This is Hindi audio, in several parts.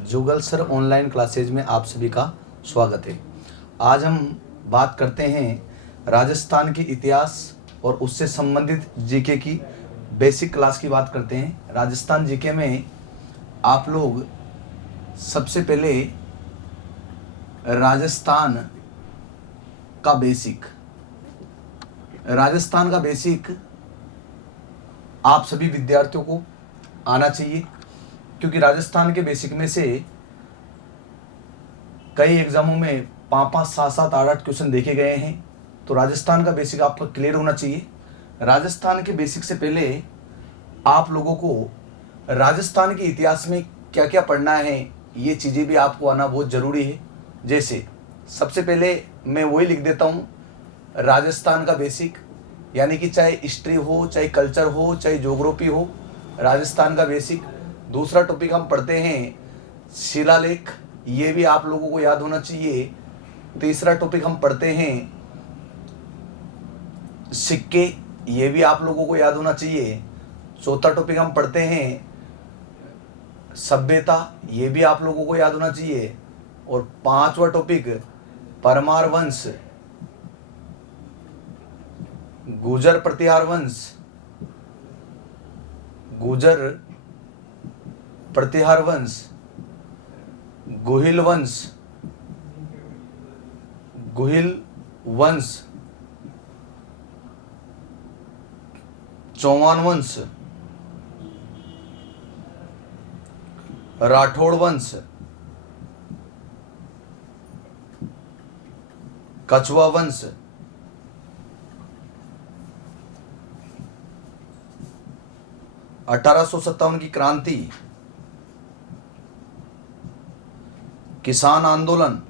जुगल सर ऑनलाइन क्लासेज में आप सभी का स्वागत है। आज हम बात करते हैं राजस्थान के इतिहास और उससे संबंधित जीके की बेसिक क्लास की बात करते हैं। राजस्थान जीके में आप लोग सबसे पहले राजस्थान का बेसिक आप सभी विद्यार्थियों को आना चाहिए, क्योंकि राजस्थान के बेसिक में से कई एग्जामों में 5-5, 7-7, 8-8 क्वेश्चन देखे गए हैं। तो राजस्थान का बेसिक आपको क्लियर होना चाहिए। राजस्थान के बेसिक से पहले आप लोगों को राजस्थान के इतिहास में क्या क्या पढ़ना है, ये चीज़ें भी आपको आना बहुत ज़रूरी है। जैसे सबसे पहले मैं वही लिख देता हूँ, राजस्थान का बेसिक, यानी कि चाहे हिस्ट्री हो, चाहे कल्चर हो, चाहे ज्योग्राफी हो, राजस्थान का बेसिक। दूसरा टॉपिक हम पढ़ते हैं शिलालेख, ये भी आप लोगों को याद होना चाहिए। तीसरा टॉपिक हम पढ़ते हैं सिक्के, ये भी आप लोगों को याद होना चाहिए। चौथा टॉपिक हम पढ़ते हैं सभ्यता, ये भी आप लोगों को याद होना चाहिए। और पांचवा टॉपिक परमार वंश, गुर्जर प्रतिहार वंश, गुहिल वंश, चौहान वंश, राठौड़ वंश, कछवा वंश, (1857) की क्रांति, किसान आंदोलन,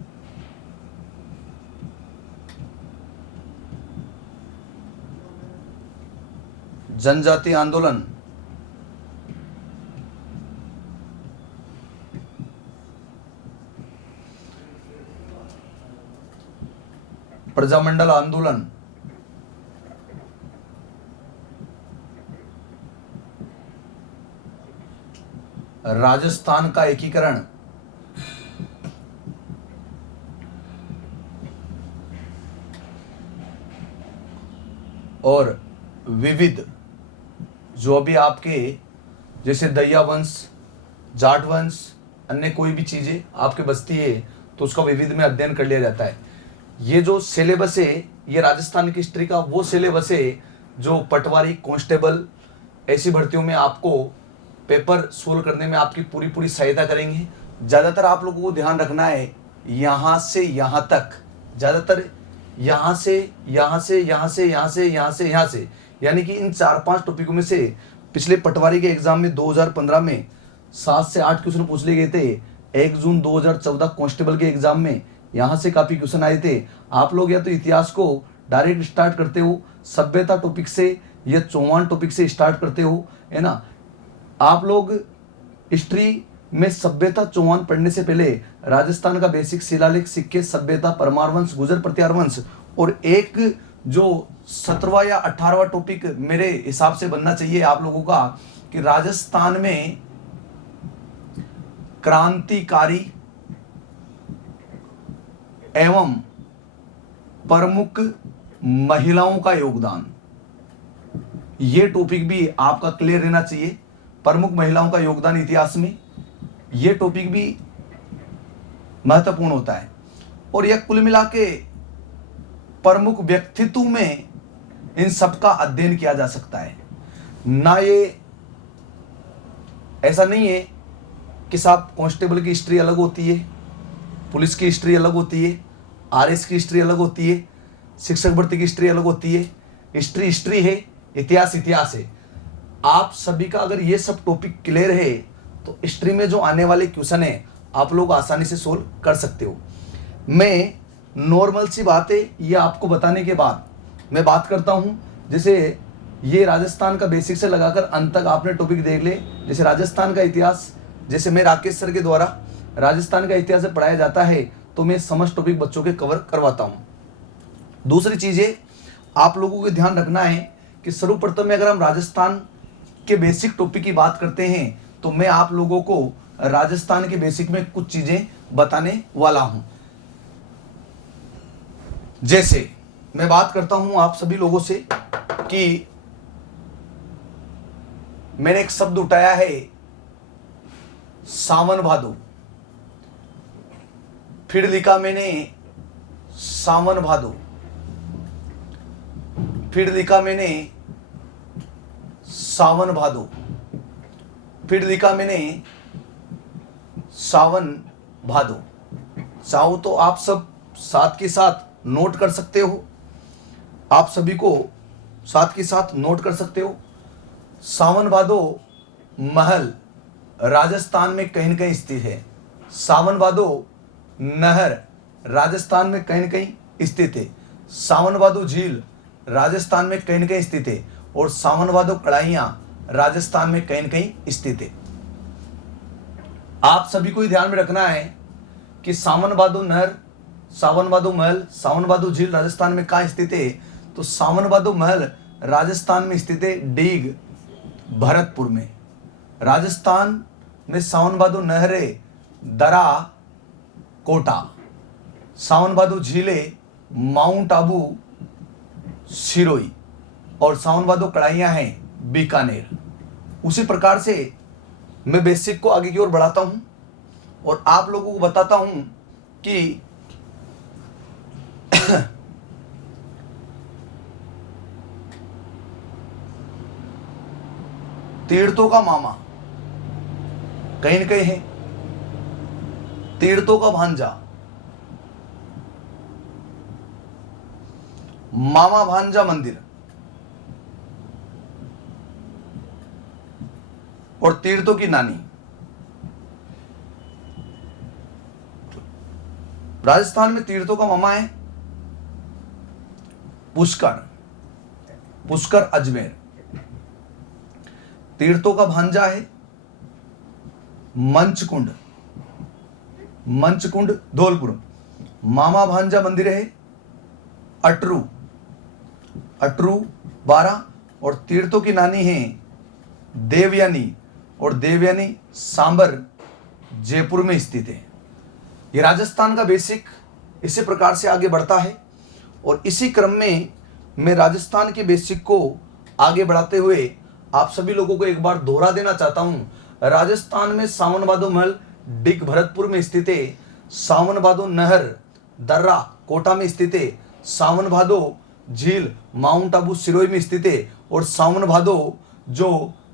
जनजाति आंदोलन, प्रजामंडल आंदोलन, राजस्थान का एकीकरण, और विविध, जो भी आपके जैसे दया वंश, जाट वंश, अन्य कोई भी चीज़ें आपके बचती है तो उसका विविध में अध्ययन कर लिया जाता है। ये जो सिलेबस है, ये राजस्थान की हिस्ट्री का वो सिलेबस है जो पटवारी, कांस्टेबल ऐसी भर्तियों में आपको पेपर सोल्व करने में आपकी पूरी सहायता करेंगे। ज़्यादातर आप लोगों को ध्यान रखना है यहाँ से यहाँ तक, ज़्यादातर यहाँ से, यानी कि इन 4-5 टॉपिकों में से पिछले पटवारी के एग्जाम में 2015 में 7 से 8 क्वेश्चन पूछ लिए गए थे। 1 जून 2014 कांस्टेबल के एग्जाम में यहाँ से काफ़ी क्वेश्चन आए थे। आप लोग या तो इतिहास को डायरेक्ट स्टार्ट करते हो, सभ्यता टॉपिक से या चौहान टॉपिक से स्टार्ट करते हो, है ना। आप लोग हिस्ट्री में सभ्यता चौहान पढ़ने से पहले राजस्थान का बेसिक, शिलालेख, सिक्के, सभ्यता, परमार वंश, गुर्जर प्रतिहार वंश, और एक जो 17वां या 18वां टॉपिक मेरे हिसाब से बनना चाहिए आप लोगों का, कि राजस्थान में क्रांतिकारी एवं प्रमुख महिलाओं का योगदान, ये टॉपिक भी आपका क्लियर रहना चाहिए। प्रमुख महिलाओं का योगदान इतिहास में, ये टॉपिक भी महत्वपूर्ण होता है। और यह कुल मिला के प्रमुख व्यक्तित्व में इन सब का अध्ययन किया जा सकता है ना। ये ऐसा नहीं है कि साहब कांस्टेबल की हिस्ट्री अलग होती है, पुलिस की हिस्ट्री अलग होती है, आरएस की हिस्ट्री अलग होती है, शिक्षक भर्ती की हिस्ट्री अलग होती है। हिस्ट्री है, इतिहास है। आप सभी का अगर ये सब टॉपिक क्लियर है तो हिस्ट्री में जो आने वाले क्वेश्चन है आप लोग आसानी से सोल्व कर सकते हो। मैं नॉर्मल सी बात है ये आपको बताने के बाद मैं बात करता हूँ, जैसे ये राजस्थान का बेसिक से लगाकर अंत तक आपने टॉपिक देख ले। जैसे राजस्थान का इतिहास, जैसे मैं राकेश सर के द्वारा राजस्थान का इतिहास पढ़ाया जाता है तो मैं समस्त टॉपिक बच्चों के कवर करवाता हूँ। दूसरी चीज़ें आप लोगों को ध्यान रखना है कि सर्वप्रथम में अगर हम राजस्थान के बेसिक टॉपिक की बात करते हैं तो मैं आप लोगों को राजस्थान के बेसिक में कुछ चीजें बताने वाला हूं। जैसे मैं बात करता हूं आप सभी लोगों से कि मैंने एक शब्द उठाया है सावन भादो, फिर लिखा मैंने सावन भादो, फिर लिखा मैंने सावन भादो, फिर लिखा मैंने सावन भादो। चाहो तो आप सब साथ के साथ नोट कर सकते हो, आप सभी को साथ के साथ नोट कर सकते हो। सावन भादो महल राजस्थान में कहीं न कहीं स्थित है। सावन भादो नहर राजस्थान में कहीं न कहीं स्थित है। सावन भादो झील राजस्थान में कहीं न कहीं स्थित है। और सावन भादो कड़ाहियां राजस्थान में कहीं न कहीं स्थित है। आप सभी को ही ध्यान में रखना है कि सावन भादो नहर, सावन भादो महल, सावन भादो झील राजस्थान में कहाँ स्थित है? तो सावन भादो महल राजस्थान में स्थित है डीग भरतपुर में। राजस्थान में सावन भादो नहरे दरा कोटा, सावन भादो झीले माउंट आबू सिरोई, और सावन भादो कड़ाहियां हैं बीकानेर। उसी प्रकार से मैं बेसिक को आगे की ओर बढ़ाता हूं और आप लोगों को बताता हूं कि तीर्थों का मामा कहीं न कहीं है, तीर्थों का भांजा, मामा भांजा मंदिर और तीर्थों की नानी। राजस्थान में तीर्थों का मामा है पुष्कर, पुष्कर अजमेर। तीर्थों का भांजा है मंचकुंड, मंचकुंड धौलपुर। मामा भांजा मंदिर है अटरू, अटरू 12। और तीर्थों की नानी है देवयानी, और देवयानी सांबर जयपुर में स्थित है। ये राजस्थान का बेसिक इसी प्रकार से आगे बढ़ता है। और इसी क्रम में मैं राजस्थान के बेसिक को आगे बढ़ाते हुए आप सभी लोगों को एक बार दोहरा देना चाहता हूं। राजस्थान में सावन भादो महल डिग भरतपुर में स्थित है। सावन भादो नहर दर्रा कोटा में स्थित है। सावन भादो झील माउंट आबू सिरोई में स्थित है। और सावन भादो जो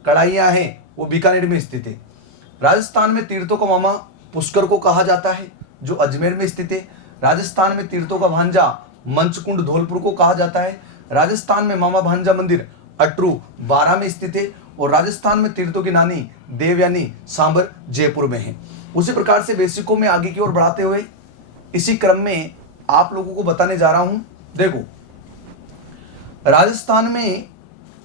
कड़ाहियां हैं वो बीकानेर में स्थित है। राजस्थान में तीर्थों का मामा पुष्कर को कहा जाता है जो अजमेर में स्थित है। राजस्थान में तीर्थों का भांजा मंचकुंड धौलपुर को कहा जाता है। राजस्थान में मामा भांजा मंदिर अटरू 12 में स्थित है। और राजस्थान में तीर्थों की नानी देवयानी सांबर जयपुर में है। उसी प्रकार से बेसिकों में आगे की ओर बढ़ाते हुए इसी क्रम में आप लोगों को बताने जा रहा हूं। देखो, राजस्थान में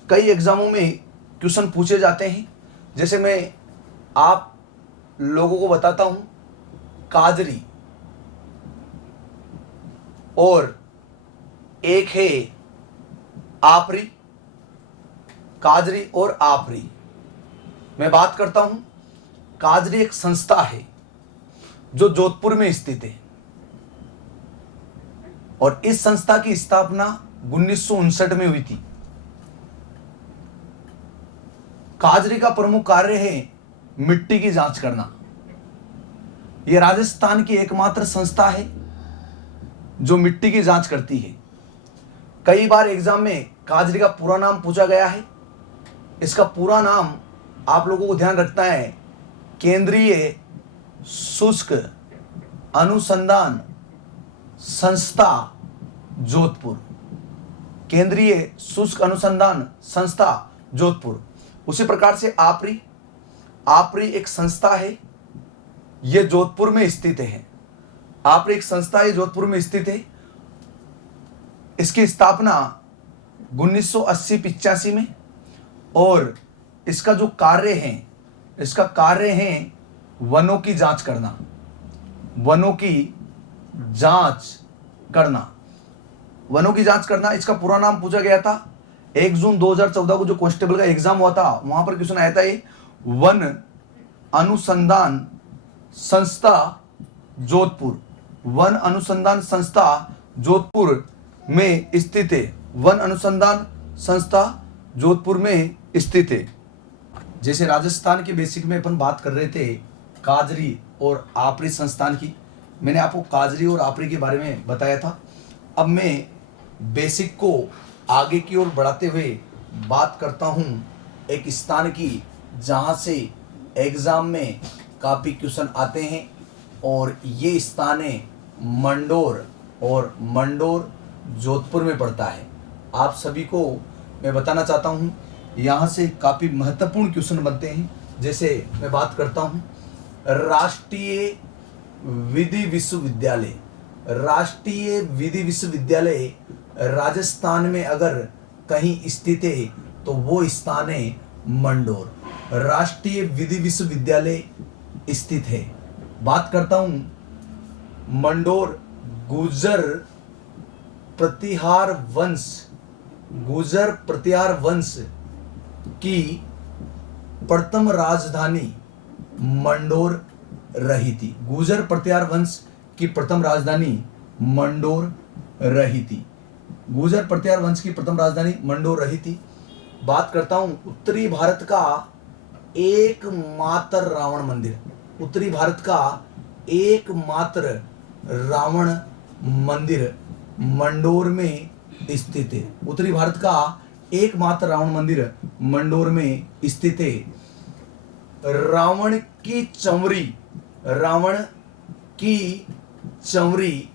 कई एग्जामों में क्वेश्चन पूछे जाते हैं। जैसे मैं आप लोगों को बताता हूं काजरी, और एक है आपरी, काजरी और आपरी। मैं बात करता हूं काजरी एक संस्था है जो जोधपुर में स्थित है। और इस संस्था की स्थापना 1959 में हुई थी। काजरी का प्रमुख कार्य है मिट्टी की जांच करना। यह राजस्थान की एकमात्र संस्था है जो मिट्टी की जांच करती है। कई बार एग्जाम में काजरी का पूरा नाम पूछा गया है। इसका पूरा नाम आप लोगों को ध्यान रखना है, केंद्रीय शुष्क अनुसंधान संस्था जोधपुर, केंद्रीय शुष्क अनुसंधान संस्था जोधपुर। उसी प्रकार से आपरी, आपरी एक संस्था है, यह जोधपुर में स्थित है। आपरी एक संस्था है, जोधपुर में स्थित है। इसकी स्थापना 1980-85 में। और इसका जो कार्य है, इसका कार्य है वनों की जांच करना, वनों की जांच करना, वनों की जांच करना। इसका पूरा नाम पूछा गया था 1 जून 2014 को जो कांस्टेबल का एग्जाम हुआ था, वहां पर क्वेश्चन आया था ये वन अनुसंधान संस्था जोधपुर, वन अनुसंधान संस्था जोधपुर में स्थित है। वन अनुसंधान संस्था जोधपुर में स्थित है। जैसे राजस्थान के बेसिक में अपन बात कर रहे थे काजरी और आपरी संस्थान की, मैंने आपको काजरी और आपरी के बारे में बताया था। अब मैं बेसिक को आगे की ओर बढ़ाते हुए बात करता हूँ एक स्थान की जहाँ से एग्ज़ाम में काफ़ी क्वेश्चन आते हैं, और ये स्थान है मंडोर, और मंडोर जोधपुर में पड़ता है। आप सभी को मैं बताना चाहता हूँ यहाँ से काफ़ी महत्वपूर्ण क्वेश्चन बनते हैं। जैसे मैं बात करता हूँ राष्ट्रीय विधि विश्वविद्यालय, राष्ट्रीय विधि विश्वविद्यालय राजस्थान में अगर कहीं स्थित है तो वो स्थान है मंडोर। राष्ट्रीय विधि विश्वविद्यालय स्थित है। बात करता हूँ मंडोर गुर्जर प्रतिहार वंश, गुर्जर प्रतिहार वंश की प्रथम राजधानी मंडोर रही थी। गुर्जर प्रतिहार वंश की प्रथम राजधानी मंडोर रही थी। गुर्जर प्रतिहार वंश की प्रथम राजधानी मंडोर रही थी। बात करता हूं उत्तरी भारत का एकमात्र रावण मंदिर, उत्तरी भारत का एकमात्र रावण मंदिर मंडोर में स्थित है। उत्तरी भारत का एकमात्र रावण मंदिर मंडोर में स्थित है। रावण की चंवरी, रावण की चंवरी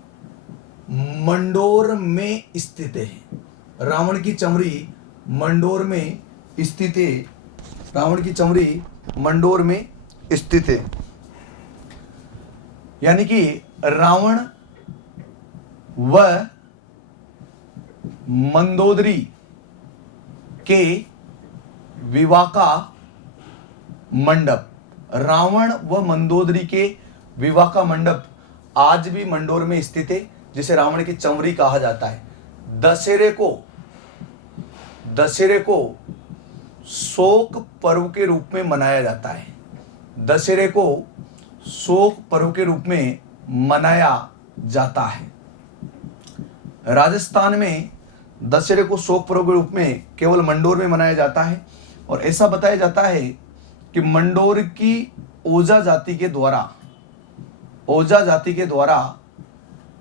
मंडोर में स्थित है। रावण की चंवरी मंडोर में स्थित है। रावण की चंवरी मंडोर में स्थित है। यानी कि रावण व मंदोदरी के विवाह का मंडप, रावण व मंदोदरी के विवाह का मंडप आज भी मंडोर में स्थित है, जिसे रावण की चंवरी कहा जाता है। दशहरे को शोक पर्व के रूप में मनाया जाता है। दशहरे को शोक पर्व के रूप में मनाया जाता है। राजस्थान में दशहरे को शोक पर्व के रूप में केवल मंडोर में मनाया जाता है, और ऐसा बताया जाता है कि मंडोर की ओझा जाति के द्वारा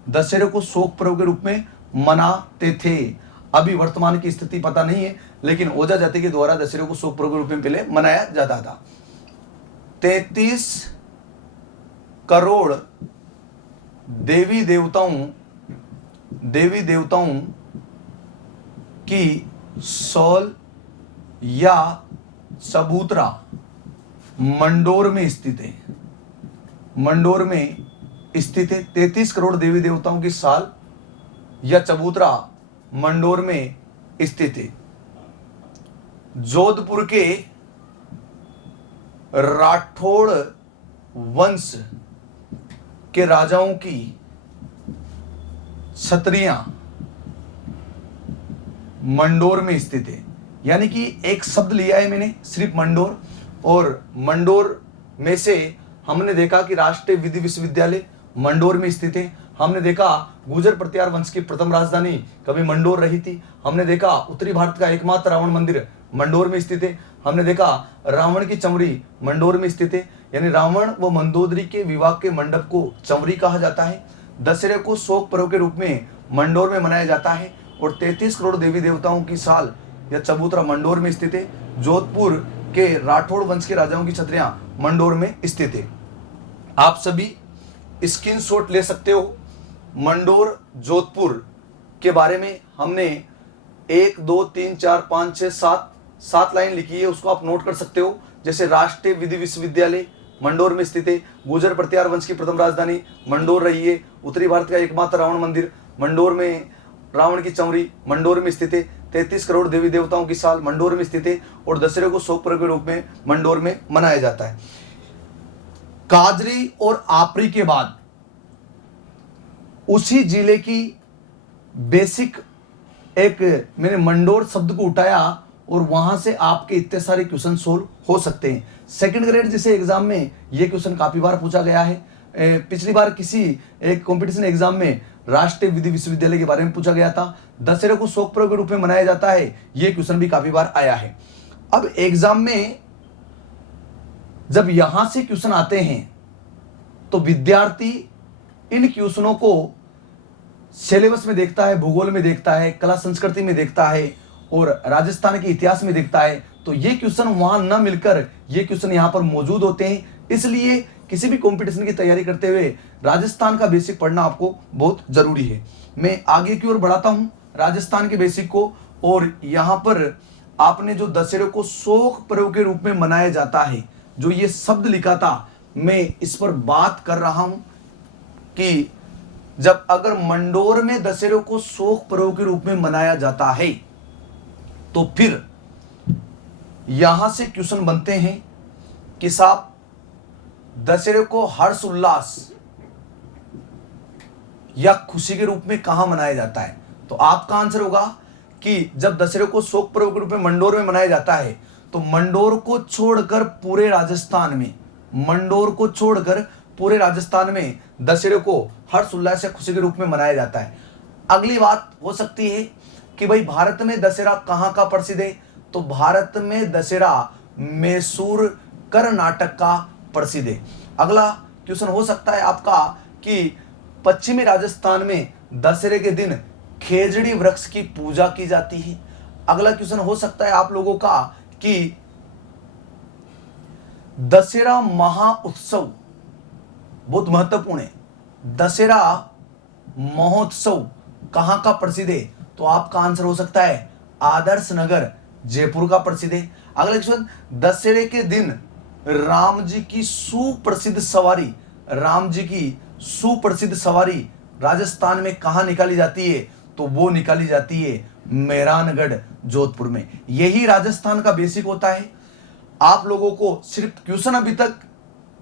दशहरे को शोक पर्व के रूप में मनाते थे। अभी वर्तमान की स्थिति पता नहीं है, लेकिन ओझा जाति के द्वारा दशहरे को शोक पर्व के रूप में पहले मनाया जाता था। 33 करोड़ देवी देवताओं की सौल या चबूतरा मंडोर में स्थित है। मंडोर में स्थित है। 33 करोड़ देवी देवताओं की साल या चबूतरा मंडोर में स्थित है। जोधपुर के राठौड़ वंश के राजाओं की छत्रियां मंडोर में स्थित है। यानी कि एक शब्द लिया है मैंने सिर्फ मंडोर, और मंडोर में से हमने देखा कि राष्ट्रीय विधि विश्वविद्यालय मंडोर में स्थित है। हमने देखा गुर्जर प्रतिहार वंश की प्रथम राजधानी कभी मंडोर रही थी। हमने देखा उत्तरी भारत का एकमात्र रावण मंदिर मंडोर में स्थित है। हमने देखा रावण की चंवरी मंडोर में स्थित है। यानी रावण व मंदोदरी के विवाह के मंडप को चंवरी कहा जाता है। दशहरे को शोक पर्व के रूप में मंडोर में मनाया जाता है, और 33 करोड़ देवी देवताओं की साल या चबूतरा मंडोर में स्थित है। जोधपुर के राठौड़ वंश के राजाओं की छत्रियां मंडोर में स्थित है। आप सभी स्क्रीनशॉट ले सकते हो। मंडोर जोधपुर के बारे में हमने 1 2 3 4 5 6 7 लाइन लिखी है, उसको आप नोट कर सकते हो। जैसे राष्ट्रीय विधि विश्वविद्यालय मंडोर में स्थित है। गुर्जर प्रतिहार वंश की प्रथम राजधानी मंडोर रही है। उत्तरी भारत का एकमात्र रावण मंदिर मंडोर में, रावण की चंवरी मंडोर में स्थित है। 33 करोड़ देवी देवताओं की साल मंडोर में स्थित है, और दशहरे को शोक पर्व के रूप में मंडोर में मनाया जाता है। काजरी और आपरी के बाद उसी जिले की बेसिक एक मैंने मंडोर शब्द को उठाया, और वहां से आपके इतने सारे क्वेश्चन सोल्व हो सकते हैं। सेकंड ग्रेड जैसे एग्जाम में ये क्वेश्चन काफी बार पूछा गया है। पिछली बार किसी एक कंपटीशन एग्जाम में राष्ट्रीय विधि विश्वविद्यालय के बारे में पूछा गया था। दशहरे को शोक पर्व के रूप में मनाया जाता है, ये क्वेश्चन भी काफी बार आया है। अब एग्जाम में जब यहां से क्वेश्चन आते हैं तो विद्यार्थी इन क्वेश्चनों को सिलेबस में देखता है, भूगोल में देखता है, कला संस्कृति में देखता है और राजस्थान के इतिहास में देखता है, तो ये क्वेश्चन वहां न मिलकर ये क्वेश्चन यहां पर मौजूद होते हैं। इसलिए किसी भी कंपटीशन की तैयारी करते हुए राजस्थान का बेसिक पढ़ना आपको बहुत जरूरी है। मैं आगे की ओर बढ़ाता हूं राजस्थान के बेसिक को, और यहां पर आपने जो दशहरे को शोक पर्व के रूप में मनाया जाता है, जो ये शब्द लिखा था, मैं इस पर बात कर रहा हूं कि जब अगर मंडोर में दशहरे को शोक पर्व के रूप में मनाया जाता है तो फिर यहां से क्वेश्चन बनते हैं कि साहब दशहरे को हर्ष उल्लास या खुशी के रूप में कहां मनाया जाता है। तो आपका आंसर होगा कि जब दशहरे को शोक पर्व के रूप में मंडोर में मनाया जाता है तो मंडोर को छोड़कर पूरे राजस्थान में, मंडोर को छोड़कर पूरे राजस्थान में दशहरे को हर्ष उल्लास या खुशी के रूप में मनाया जाता है। अगली बात हो सकती है कि भाई भारत में दशहरा कहां का प्रसिद्ध है, तो भारत में दशहरा मैसूर कर्नाटक का प्रसिद्ध है। अगला क्वेश्चन हो सकता है आपका कि पश्चिमी राजस्थान में दशहरे के दिन खेजड़ी वृक्ष की पूजा की जाती है। अगला क्वेश्चन हो सकता है आप लोगों का कि दशहरा महाउत्सव बहुत महत्वपूर्ण है, दशहरा महोत्सव कहां का प्रसिद्ध है, तो आपका आंसर हो सकता है आदर्श नगर जयपुर का प्रसिद्ध है। अगला क्वेश्चन, दशहरे के दिन राम जी की सुप्रसिद्ध सवारी, राम जी की सुप्रसिद्ध सवारी राजस्थान में कहां निकाली जाती है, तो वो निकाली जाती है मेहरानगढ़ जोधपुर में। यही राजस्थान का बेसिक होता है। आप लोगों को सिर्फ क्वेश्चन अभी तक,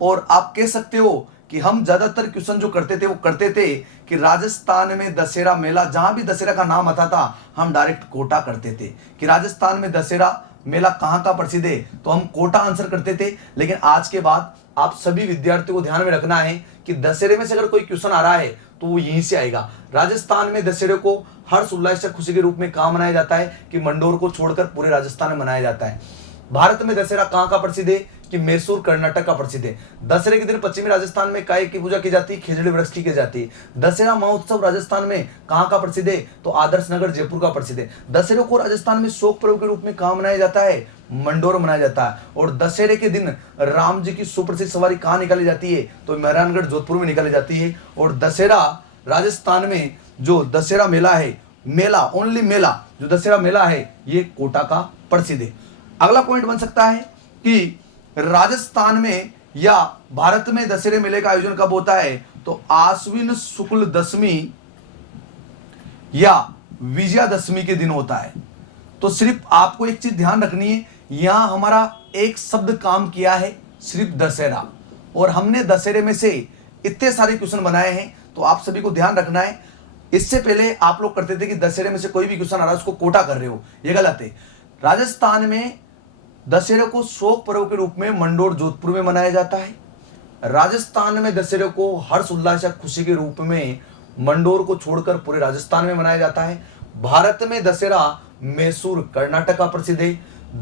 और आप कह सकते हो कि हम ज्यादातर क्वेश्चन जो करते थे वो करते थे कि राजस्थान में दशहरा मेला, जहां भी दशहरा का नाम आता था हम डायरेक्ट कोटा करते थे कि राजस्थान में दशहरा मेला कहां का प्रसिद्ध है, तो हम कोटा आंसर करते थे। लेकिन आज के बाद आप सभी विद्यार्थियों को ध्यान में रखना है कि दशहरे में से अगर कोई क्वेश्चन आ रहा है तो वो यहीं से आएगा। राजस्थान में दशहरे को हर्ष उल्लास या खुशी के रूप में कहां मनाया जाता है, कि मंडोर को छोड़कर पूरे राजस्थान में मनाया जाता है। भारत में दशहरा कहां का प्रसिद्ध है, कि मैसूर कर्नाटक का प्रसिद्ध है। दशहरे के दिन पश्चिमी राजस्थान में काय की पूजा की जाती है, खेजड़ी वृक्ष की जाती है। दशहरा महोत्सव राजस्थान में कहां का प्रसिद्ध है, तो आदर्श नगर जयपुर का प्रसिद्ध है। दशहरे को राजस्थान में शोक पर्व के रूप में कहां मनाया जाता है, मंडोर मनाया जाता है। और दशहरे के दिन राम जी की सुप्रसिद्ध सवारी कहां निकाली जाती है, तो मेहरानगढ़ जोधपुर में निकाली जाती है। और दशहरा राजस्थान में जो दशहरा मेला है, मेला ओनली मेला जो दशहरा मेला है, ये कोटा का प्रसिद्ध है। अगला पॉइंट बन सकता है कि राजस्थान में या भारत में दशहरे मेले का आयोजन कब होता है, तो आश्विन शुक्ल दशमी या विजयादशमी के दिन होता है। तो सिर्फ आपको एक चीज ध्यान रखनी है, यहां हमारा एक शब्द काम किया है सिर्फ दशहरा, और हमने दशहरे में से इतने सारे क्वेश्चन बनाए हैं, तो आप सभी को ध्यान रखना है। इससे पहले आप लोग करते थे कि दशहरे में से कोई भी क्वेश्चन आ रहा है उसको कोटा कर रहे हो, ये गलत है। राजस्थान में दशहरे को शोक पर्व के रूप में मंडोर जोधपुर में मनाया जाता है। राजस्थान में दशहरे को हर्ष उल्लास या खुशी के रूप में मंडोर को छोड़कर पूरे राजस्थान में मनाया जाता है। भारत में दशहरा मैसूर कर्नाटक का प्रसिद्ध है।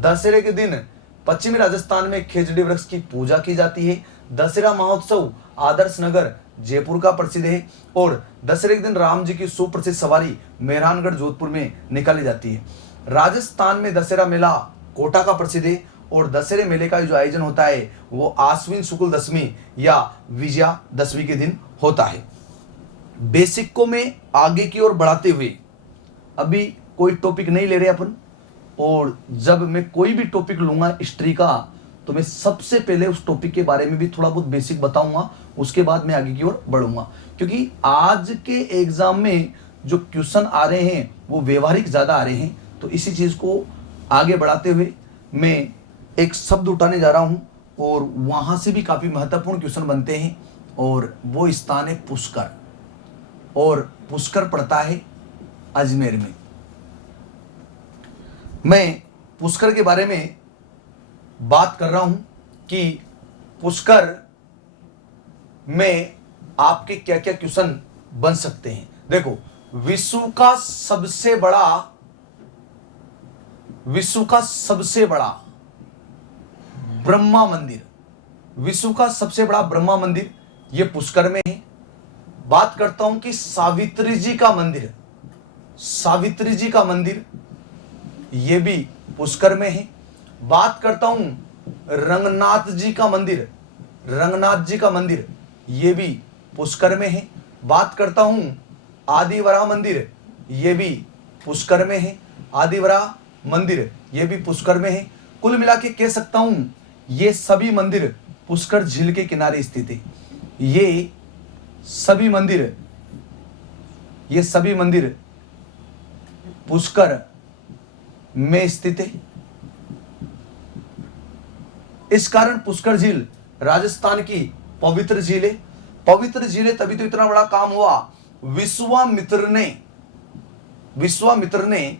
दशहरे के दिन पश्चिमी राजस्थान में खेजड़ी वृक्ष की पूजा की जाती है। दशहरा महोत्सव आदर्श नगर जयपुर का प्रसिद्ध है। और दशहरे के दिन राम जी की सुप्रसिद्ध सवारी मेहरानगढ़ जोधपुर में निकाली जाती है। राजस्थान में दशहरा मेला कोटा का प्रसिद्ध है। और दशहरे मेले का जो आयोजन होता है वो आश्विन शुक्ल दशमी या विजयादशमी के दिन होता है। बेसिक को मैं आगे की ओर बढ़ाते हुए अभी कोई टॉपिक नहीं ले रहे अपन, और जब मैं कोई भी टॉपिक लूंगा हिस्ट्री का तो मैं सबसे पहले उस टॉपिक के बारे में भी थोड़ा बहुत बेसिक बताऊंगा, उसके बाद मैं आगे की ओर बढ़ूंगा। क्योंकि आज के एग्जाम में जो क्वेश्चन आ रहे हैं वो व्यवहारिक ज़्यादा आ रहे हैं, तो इसी चीज़ को आगे बढ़ाते हुए मैं एक शब्द उठाने जा रहा हूं, और वहां से भी काफ़ी महत्वपूर्ण क्वेश्चन बनते हैं। और वो स्थान है पुष्कर, और पुष्कर पड़ता है अजमेर में। मैं पुष्कर के बारे में बात कर रहा हूं कि पुष्कर में आपके क्या क्या क्वेश्चन बन सकते हैं। देखो, विश्व का सबसे बड़ा ब्रह्मा मंदिर, विश्व का सबसे बड़ा ब्रह्मा मंदिर यह पुष्कर में है। बात करता हूं कि सावित्री जी का मंदिर यह भी पुष्कर में है। बात करता हूं रंगनाथ जी का मंदिर यह भी पुष्कर में है। बात करता हूं आदिवरा मंदिर यह भी पुष्कर में है। आदिवरा मंदिर यह भी पुष्कर में है। कुल मिला के कह सकता हूं ये सभी मंदिर पुष्कर झील के किनारे स्थित है। ये सभी मंदिर पुष्कर में स्थित है। इस कारण पुष्कर झील राजस्थान की पवित्र झील है। पवित्र झील है तभी तो इतना बड़ा काम हुआ। विश्वामित्र ने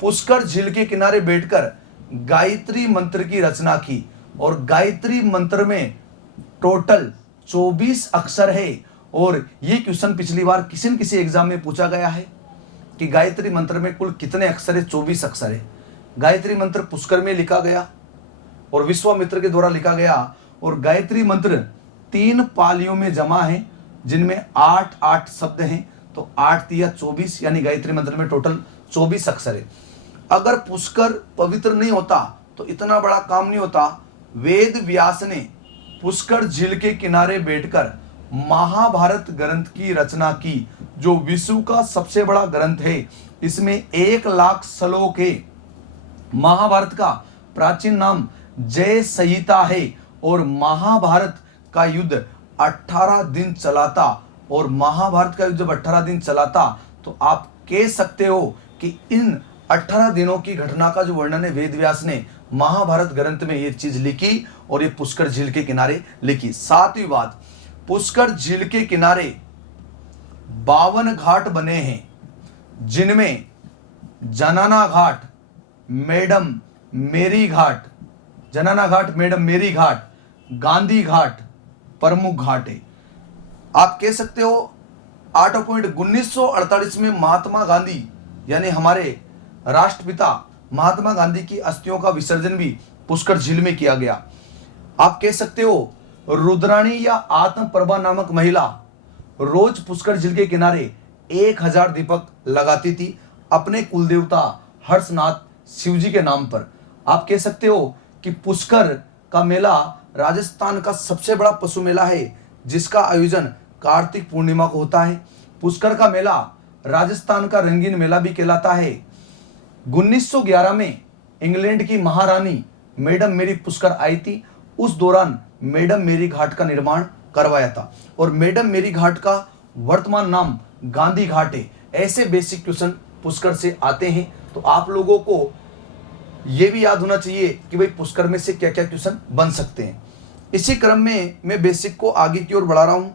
पुष्कर झील के किनारे बैठकर गायत्री मंत्र की रचना की और गायत्री मंत्र में टोटल 24 अक्षर है। और ये क्वेश्चन पिछली बार किसी न किसी एग्जाम में पूछा गया है कि गायत्री मंत्र में कुल कितने अक्षर है। 24 अक्षर है। गायत्री मंत्र पुष्कर में लिखा गया और विश्वामित्र के द्वारा लिखा गया। और गायत्री मंत्र 3 पालियों में जमा है जिनमें 8-8 शब्द हैं। तो 8 तिया 24, यानी गायत्री मंत्र में टोटल 24 अक्षर है। अगर पुष्कर पवित्र नहीं होता तो इतना बड़ा काम नहीं होता। वेद व्यास ने पुष्कर झील के किनारे बैठकर महाभारत ग्रंथ की रचना की, जो विश्व का सबसे बड़ा ग्रंथ है। इसमें 1 लाख श्लोक है। महाभारत का प्राचीन नाम जय संहिता है और महाभारत का युद्ध 18 दिन चलाता। और महाभारत का युद्ध जब 18 दिन चलाता तो आप कह सकते हो कि इन 18 दिनों की घटना का जो वर्णन है वेद व्यास ने महाभारत ग्रंथ में ये चीज लिखी और ये पुष्कर झील के किनारे लिखी। सातवीं बात, पुष्कर झील के किनारे 52 घाट बने हैं जिनमें जनाना घाट, मैडम मेरी घाट, गांधी घाट प्रमुख घाट है। आप कह सकते हो 1948 में महात्मा गांधी यानी हमारे राष्ट्रपिता महात्मा गांधी की अस्थियों का विसर्जन भी पुष्कर झील में किया गया। आप कह सकते हो रुद्राणी या आत्मप्रभा नामक महिला रोज पुष्कर झील के किनारे 1000 दीपक लगाती थी अपने कुलदेवता हर्षनाथ शिवजी के नाम पर। आप कह सकते हो कि पुष्कर का मेला राजस्थान का सबसे बड़ा पशु मेला है जिसका आयोजन कार्तिक पूर्णिमा को होता है। पुष्कर का मेला राजस्थान का रंगीन मेला भी कहलाता है। 1911 में इंग्लैंड की महारानी मैडम मेरी पुष्कर आई थी। उस दौरान मैडम मेरी घाट का निर्माण करवाया था और मैडम मेरी घाट का वर्तमान नाम गांधी घाट है। ऐसे बेसिक क्वेश्चन पुष्कर से आते हैं तो आप लोगों को यह भी याद होना चाहिए कि भाई पुष्कर में से क्या क्या क्वेश्चन बन सकते हैं। इसी क्रम में मैं बेसिक को आगे की ओर बढ़ा रहा हूं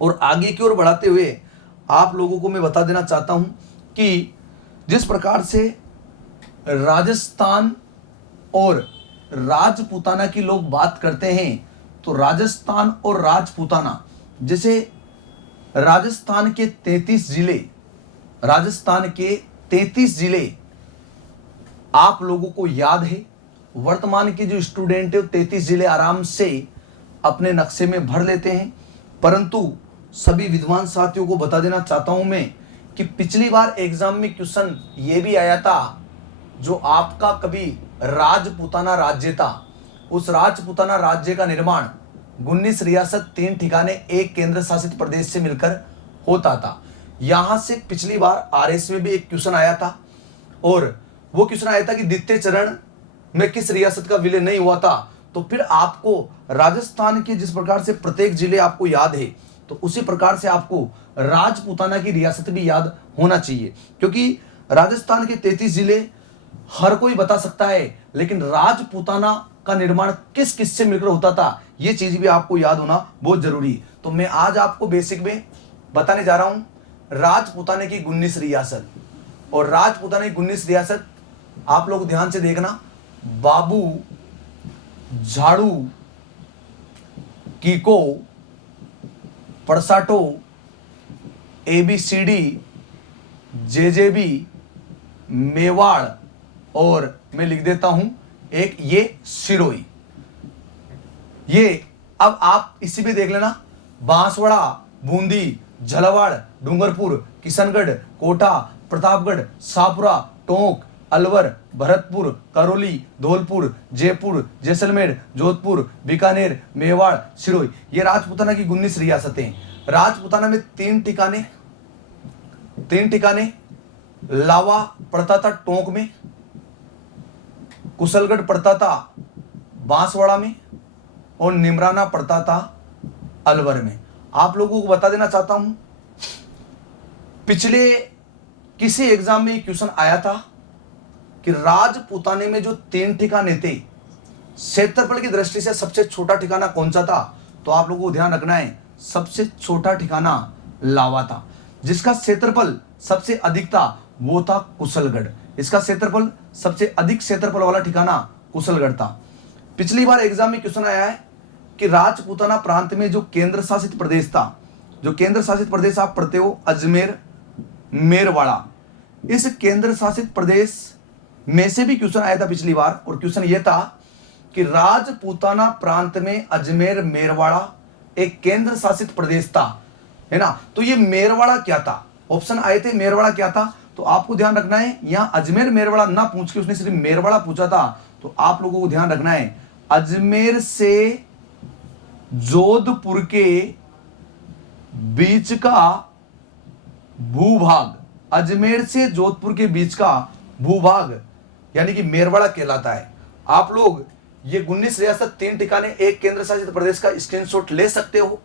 और आगे की ओर बढ़ाते हुए आप लोगों को मैं बता देना चाहता हूं कि जिस प्रकार से राजस्थान और राजपूताना की लोग बात करते हैं तो राजस्थान और राजपूताना, जैसे राजस्थान के 33 जिले आप लोगों को याद है। वर्तमान के जो स्टूडेंट है 33 जिले आराम से अपने नक्शे में भर लेते हैं, परंतु सभी विद्वान साथियों को बता देना चाहता हूं मैं कि पिछली बार एग्जाम में क्वेश्चन ये भी आया था, जो आपका कभी राजपूताना राज्य था, उस राजपूताना राज्य का निर्माण 19 रियासत 3 ठिकाने एक केंद्र शासित प्रदेश से मिलकर होता था। यहां से पिछली बार आरएस में भी एक क्वेश्चन आया था और वो क्वेश्चन आया था कि द्वितीय चरण में किस रियासत का विलय नहीं हुआ था। तो फिर आपको राजस्थान के जिस प्रकार से प्रत्येक जिले आपको याद है तो उसी प्रकार से आपको राजपूताना की रियासत भी याद होना चाहिए, क्योंकि राजस्थान के 33 जिले हर कोई बता सकता है, लेकिन राजपूताना का निर्माण किस किस से मिलकर होता था ये चीज भी आपको याद होना बहुत जरूरी है। तो मैं आज आपको बेसिक में बताने जा रहा हूं राजपूताना की 19 रियासत। और राजपूताना की 19 रियासत आप लोग ध्यान से देखना, बाबू, झाड़ू, कीको, परसाटो, ABCD, JJB, मेवाड़, और मैं लिख देता हूं एक ये सिरोही। ये अब आप इसी में देख लेना, बांसवाड़ा, बूंदी, झालावाड़, डूंगरपुर, किशनगढ़, कोटा, प्रतापगढ़, शाहपुरा, टोंक, अलवर, भरतपुर, करौली, धौलपुर, जयपुर, जैसलमेर, जोधपुर, बीकानेर, मेवाड़, सिरोही, ये राजपूताना की 19 रियासतें। राजपूताना में तीन ठिकाने लावा पड़ता था टोंक में, कुशलगढ़ पड़ता था बांसवाड़ा में, और निमराना पड़ता था अलवर में। आप लोगों को बता देना चाहता हूं, पिछले किसी एग्जाम में क्वेश्चन आया था कि राजपूताने में जो 3 ठिकाने थे, क्षेत्रफल की दृष्टि से सबसे छोटा ठिकाना कौन सा था? तो आप लोगों को ध्यान रखना है, सबसे छोटा ठिकाना लावा था। जिसका क्षेत्रफल सबसे अधिक था वो था कुशलगढ़। इसका क्षेत्रफल सबसे अधिक क्षेत्रफल वाला ठिकाना कुशलगढ़ था। पिछली बार एग्जाम में क्वेश्चन आया है कि राजपूताना प्रांत में जो केंद्र शासित प्रदेश था, जो केंद्र शासित प्रदेश आप पढ़ते हो अजमेर, मेरवाड़ा, इस केंद्र शासित प्रदेश में से भी क्वेश्चन आया था पिछली बार। और क्वेश्चन यह था कि राजपूताना प्रांत में अजमेर, मेरवाड़ा एक केंद्र शासित प्रदेश था, है ना। तो ये मेरवाड़ा क्या था? ऑप्शन आए थे मेरवाड़ा क्या था। तो आपको ध्यान रखना है, यहां अजमेर मेरवाड़ा ना पूछ के उसने सिर्फ मेरवाड़ा पूछा था। तो आप लोगों को ध्यान रखना है, अजमेर से जोधपुर के बीच का भूभाग, अजमेर से जोधपुर के बीच का भूभाग यानी कि मेरवाड़ा कहलाता है। आप लोग ये 19 रियासत, 3 ठिकाने, एक केंद्र शासित प्रदेश का स्क्रीनशॉट ले सकते हो।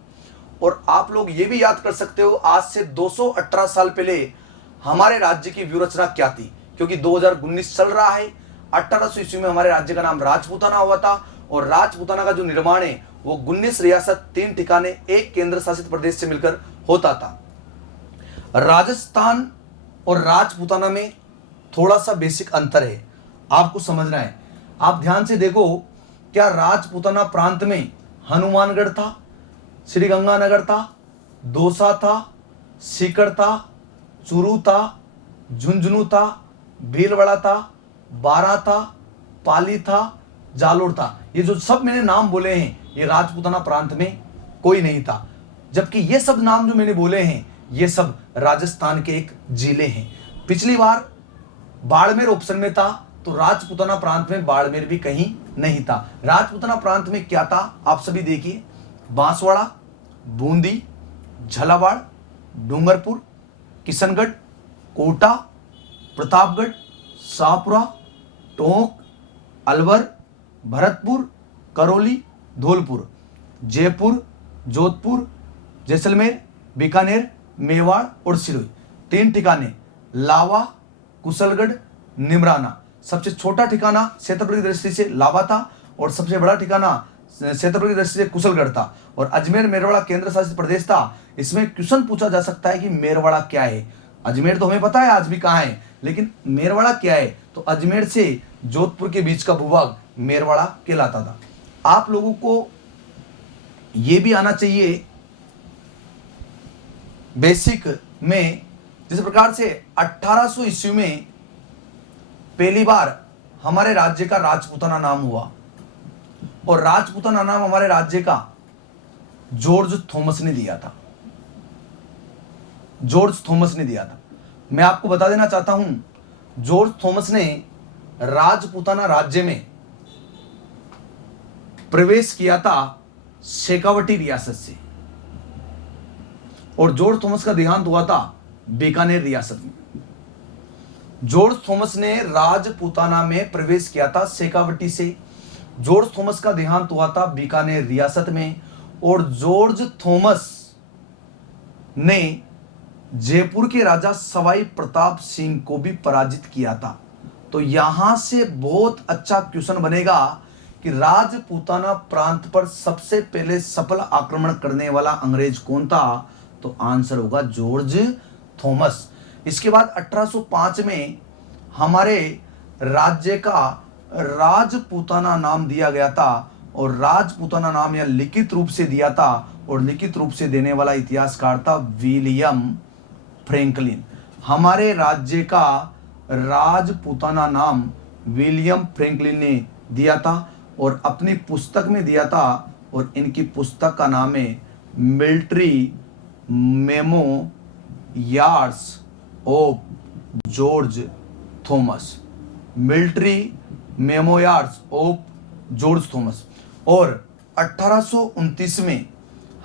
और आप लोग ये भी याद कर सकते हो आज से 218 साल पहले हमारे राज्य की व्यूहरचना क्या थी, क्योंकि 2019 चल रहा है। 1800 ईस्वी में हमारे राज्य का नाम राजपूताना हुआ था, और राजपूताना का जो निर्माण है वो 19 रियासत, 3 ठिकाने, एक केंद्र शासित प्रदेश से मिलकर होता था। राजस्थान और राजपूताना में थोड़ा सा बेसिक अंतर है, आपको समझना है। आप ध्यान से देखो, क्या राजपूताना प्रांत में हनुमानगढ़ था, श्रीगंगानगर था, दौसा था, सीकर था, चूरू था, झुंझुनू था, भीलवाड़ा था, बारा था, पाली था, जालोर था। ये जो सब मैंने नाम बोले हैं ये राजपूताना प्रांत में कोई नहीं था। जबकि ये सब नाम जो मैंने बोले हैं ये सब राजस्थान के एक जिले हैं। पिछली बार बाड़मेर ऑप्शन में था, तो राजपूताना प्रांत में बाड़मेर भी कहीं नहीं था। राजपूताना प्रांत में क्या था आप सभी देखिए, बांसवाड़ा, बूंदी, झालावाड़, डूंगरपुर, किशनगढ़, कोटा, प्रतापगढ़, शाहपुरा, टोंक, अलवर, भरतपुर, करौली, धौलपुर, जयपुर, जोधपुर, जैसलमेर, बीकानेर, मेवाड़ और सिरोही। 3 ठिकाने लावा, कुशलगढ़, निमराना। सबसे छोटा ठिकाना क्षेत्रफल की दृष्टि से लावा था, और सबसे बड़ा ठिकाना क्षेत्रफल की दृष्टि से कुशलगढ़ था। और अजमेर मेरवाड़ा केंद्र शासित प्रदेश था। इसमें क्वेश्चन पूछा जा सकता है कि मेरवाड़ा क्या है। अजमेर तो हमें पता है आज भी कहाँ है, लेकिन मेरवाड़ा क्या है? तो अजमेर से जोधपुर के बीच का भूभाग मेरवाड़ा कहलाता था। आप लोगों को यह भी आना चाहिए बेसिक में, जिस प्रकार से 1800 ईस्वी में पहली बार हमारे राज्य का राजपूताना नाम हुआ, और राजपूताना नाम हमारे राज्य का जॉर्ज थॉमस ने दिया था। जॉर्ज थॉमस ने दिया था। मैं आपको बता देना चाहता हूं, जॉर्ज थॉमस ने राजपूताना राज्य में प्रवेश किया था शेखावटी रियासत से, और जॉर्ज थॉमस का देहांत हुआ था बीकानेर रियासत में। जॉर्ज थॉमस ने राजपूताना में प्रवेश किया था शेखावटी से। जॉर्ज थॉमस का देहांत हुआ था बीकानेर रियासत में, और जॉर्ज थॉमस ने जयपुर के राजा सवाई प्रताप सिंह को भी पराजित किया था। तो यहां से बहुत अच्छा क्वेश्चन बनेगा कि राजपूताना प्रांत पर सबसे पहले सफल आक्रमण करने वाला अंग्रेज कौन था? तो आंसर होगा जॉर्ज थॉमस। इसके बाद 1805 में हमारे राज्य का राजपूताना नाम दिया गया था, और राजपूताना नाम या लिखित रूप से दिया था, और लिखित रूप से देने वाला इतिहासकार था विलियम फ्रैंकलिन। हमारे राज्य का राजपूताना नाम विलियम फ्रैंकलिन ने दिया था और अपनी पुस्तक में दिया था, और इनकी पुस्तक का नाम है military memoirs of George Thomas. Military memoirs of George Thomas. और 1829 में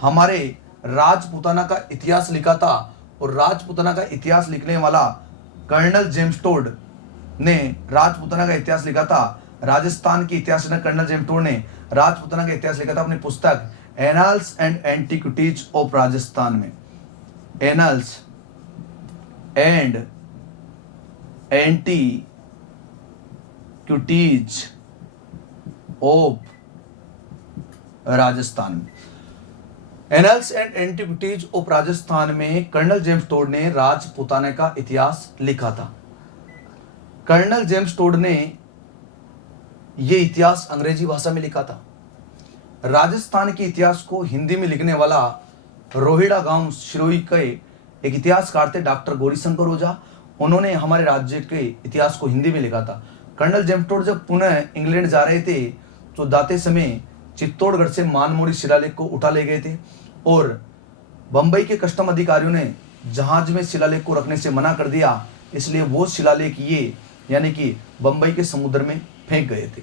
हमारे राजपूताना का इतिहास लिखा था, और राजपूताना का इतिहास लिखने वाला कर्नल जेम्स टोड ने राजपूताना का इतिहास लिखा था। राजस्थान के इतिहास में कर्नल जेम्स टोड ने राजपूताना का इतिहास लिखा था अपनी पुस्तक annals and antiquities of Rajasthan में। Annals and antiquities of Rajasthan में। Annals and antiquities of Rajasthan में कर्नल जेम्स टोड ने राजपूताना का इतिहास लिखा था। कर्नल जेम्स टोड ने यह इतिहास अंग्रेजी भाषा में लिखा था। राजस्थान के इतिहास को हिंदी में लिखने वाला रोहिड़ा गांव सिरोही के एक इतिहासकार थे डॉक्टर गौरीशंकर ओझा। उन्होंने हमारे राज्य के इतिहास को हिंदी में लिखा था। कर्नल जेम्स टोड जब पुनः इंग्लैंड जा रहे थे तो जाते समय चित्तौड़गढ़ से मानमोड़ी शिलालेख को उठा ले गए थे, और बंबई के कस्टम अधिकारियों ने जहाज में शिलालेख को रखने से मना कर दिया, इसलिए वो शिलालेख ये यानी कि बंबई के समुद्र में फेंक गए थे।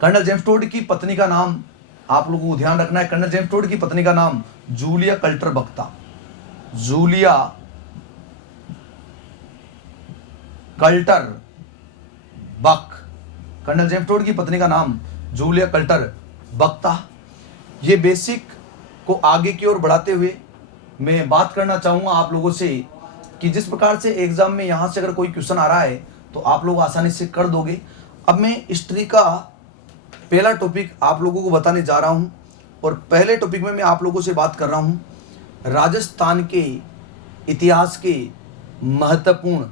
कर्नल जेम्स टोड की पत्नी का नाम आप लोगों को ध्यान रखना है। कर्नल जेम्स टोड की पत्नी का नाम जूलिया कल्टर बक था। जूलिया कल्टर बक, कर्नल जेम्स टोड की पत्नी का नाम जूलिया कल्टर बक था। ये बेसिक को आगे की ओर बढ़ाते हुए मैं बात करना चाहूँगा आप लोगों से कि जिस प्रकार से एग्जाम में यहाँ से अगर कोई क्वेश्चन आ रहा है तो आप लोग आसानी से कर दोगे। अब मैं हिस्ट्री का पहला टॉपिक आप लोगों को बताने जा रहा हूँ, और पहले टॉपिक में मैं आप लोगों से बात कर रहा हूँ राजस्थान के इतिहास के महत्वपूर्ण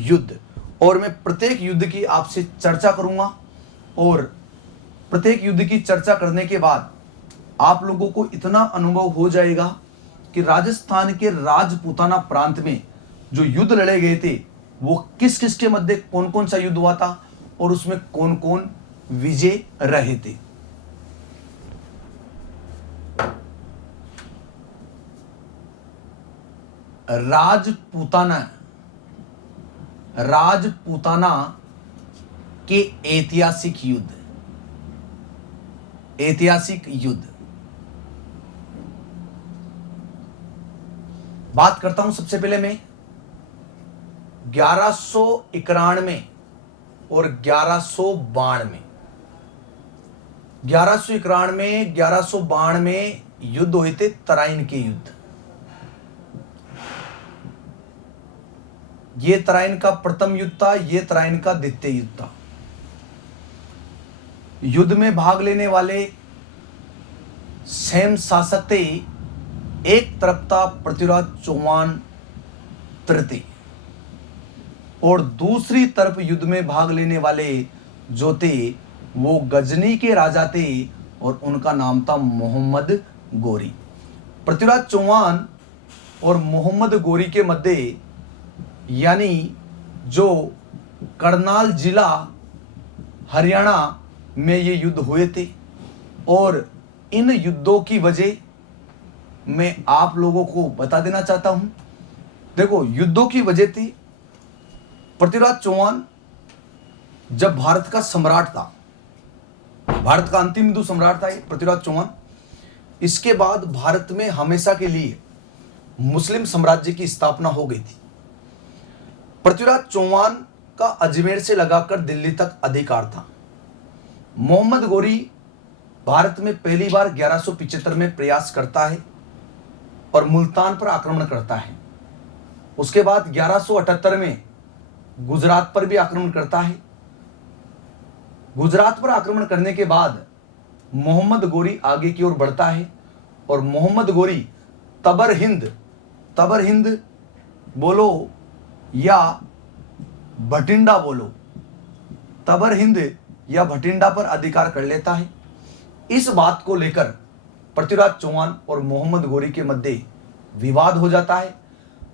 युद्ध, और मैं प्रत्येक युद्ध की आपसे चर्चा करूँगा, और प्रत्येक युद्ध की चर्चा करने के बाद आप लोगों को इतना अनुभव हो जाएगा कि राजस्थान के राजपूताना प्रांत में जो युद्ध लड़े गए थे वो किस किस के मध्य कौन कौन सा युद्ध हुआ था और उसमें कौन कौन विजय रहे थे। राजपूताना के ऐतिहासिक युद्ध बात करता हूं। सबसे पहले मैं 1191 और 1192 युद्ध हुए थे, तराइन के युद्ध। ये तराइन का प्रथम युद्ध था, ये तराइन का द्वितीय युद्ध था। युद्ध में भाग लेने वाले सैम शासक थे, एक तरफ था पृथ्वीराज चौहान तृतीय, और दूसरी तरफ युद्ध में भाग लेने वाले जो थे वो गजनी के राजा थे, और उनका नाम था मोहम्मद गोरी। पृथ्वीराज चौहान और मोहम्मद गोरी के मध्य यानी जो करनाल जिला हरियाणा में ये युद्ध हुए थे, और इन युद्धों की वजह मैं आप लोगों को बता देना चाहता हूं। देखो, युद्धों की वजह थी पृथ्वीराज चौहान जब भारत का सम्राट था, भारत का अंतिम हिंदू सम्राट था ये पृथ्वीराज चौहान। इसके बाद भारत में हमेशा के लिए मुस्लिम साम्राज्य की स्थापना हो गई थी। पृथ्वीराज चौहान का अजमेर से लगाकर दिल्ली तक अधिकार था। मोहम्मद गोरी भारत में पहली बार 1175 में प्रयास करता है और मुल्तान पर आक्रमण करता है। उसके बाद 1178 में गुजरात पर भी आक्रमण करता है। गुजरात पर आक्रमण करने के बाद मोहम्मद गोरी आगे की ओर बढ़ता है, और मोहम्मद गोरी तबर हिंद बोलो या भटिंडा बोलो, तबर हिंद या भटिंडा पर अधिकार कर लेता है। इस बात को लेकर पृथ्वीराज चौहान और मोहम्मद गोरी के मध्य विवाद हो जाता है।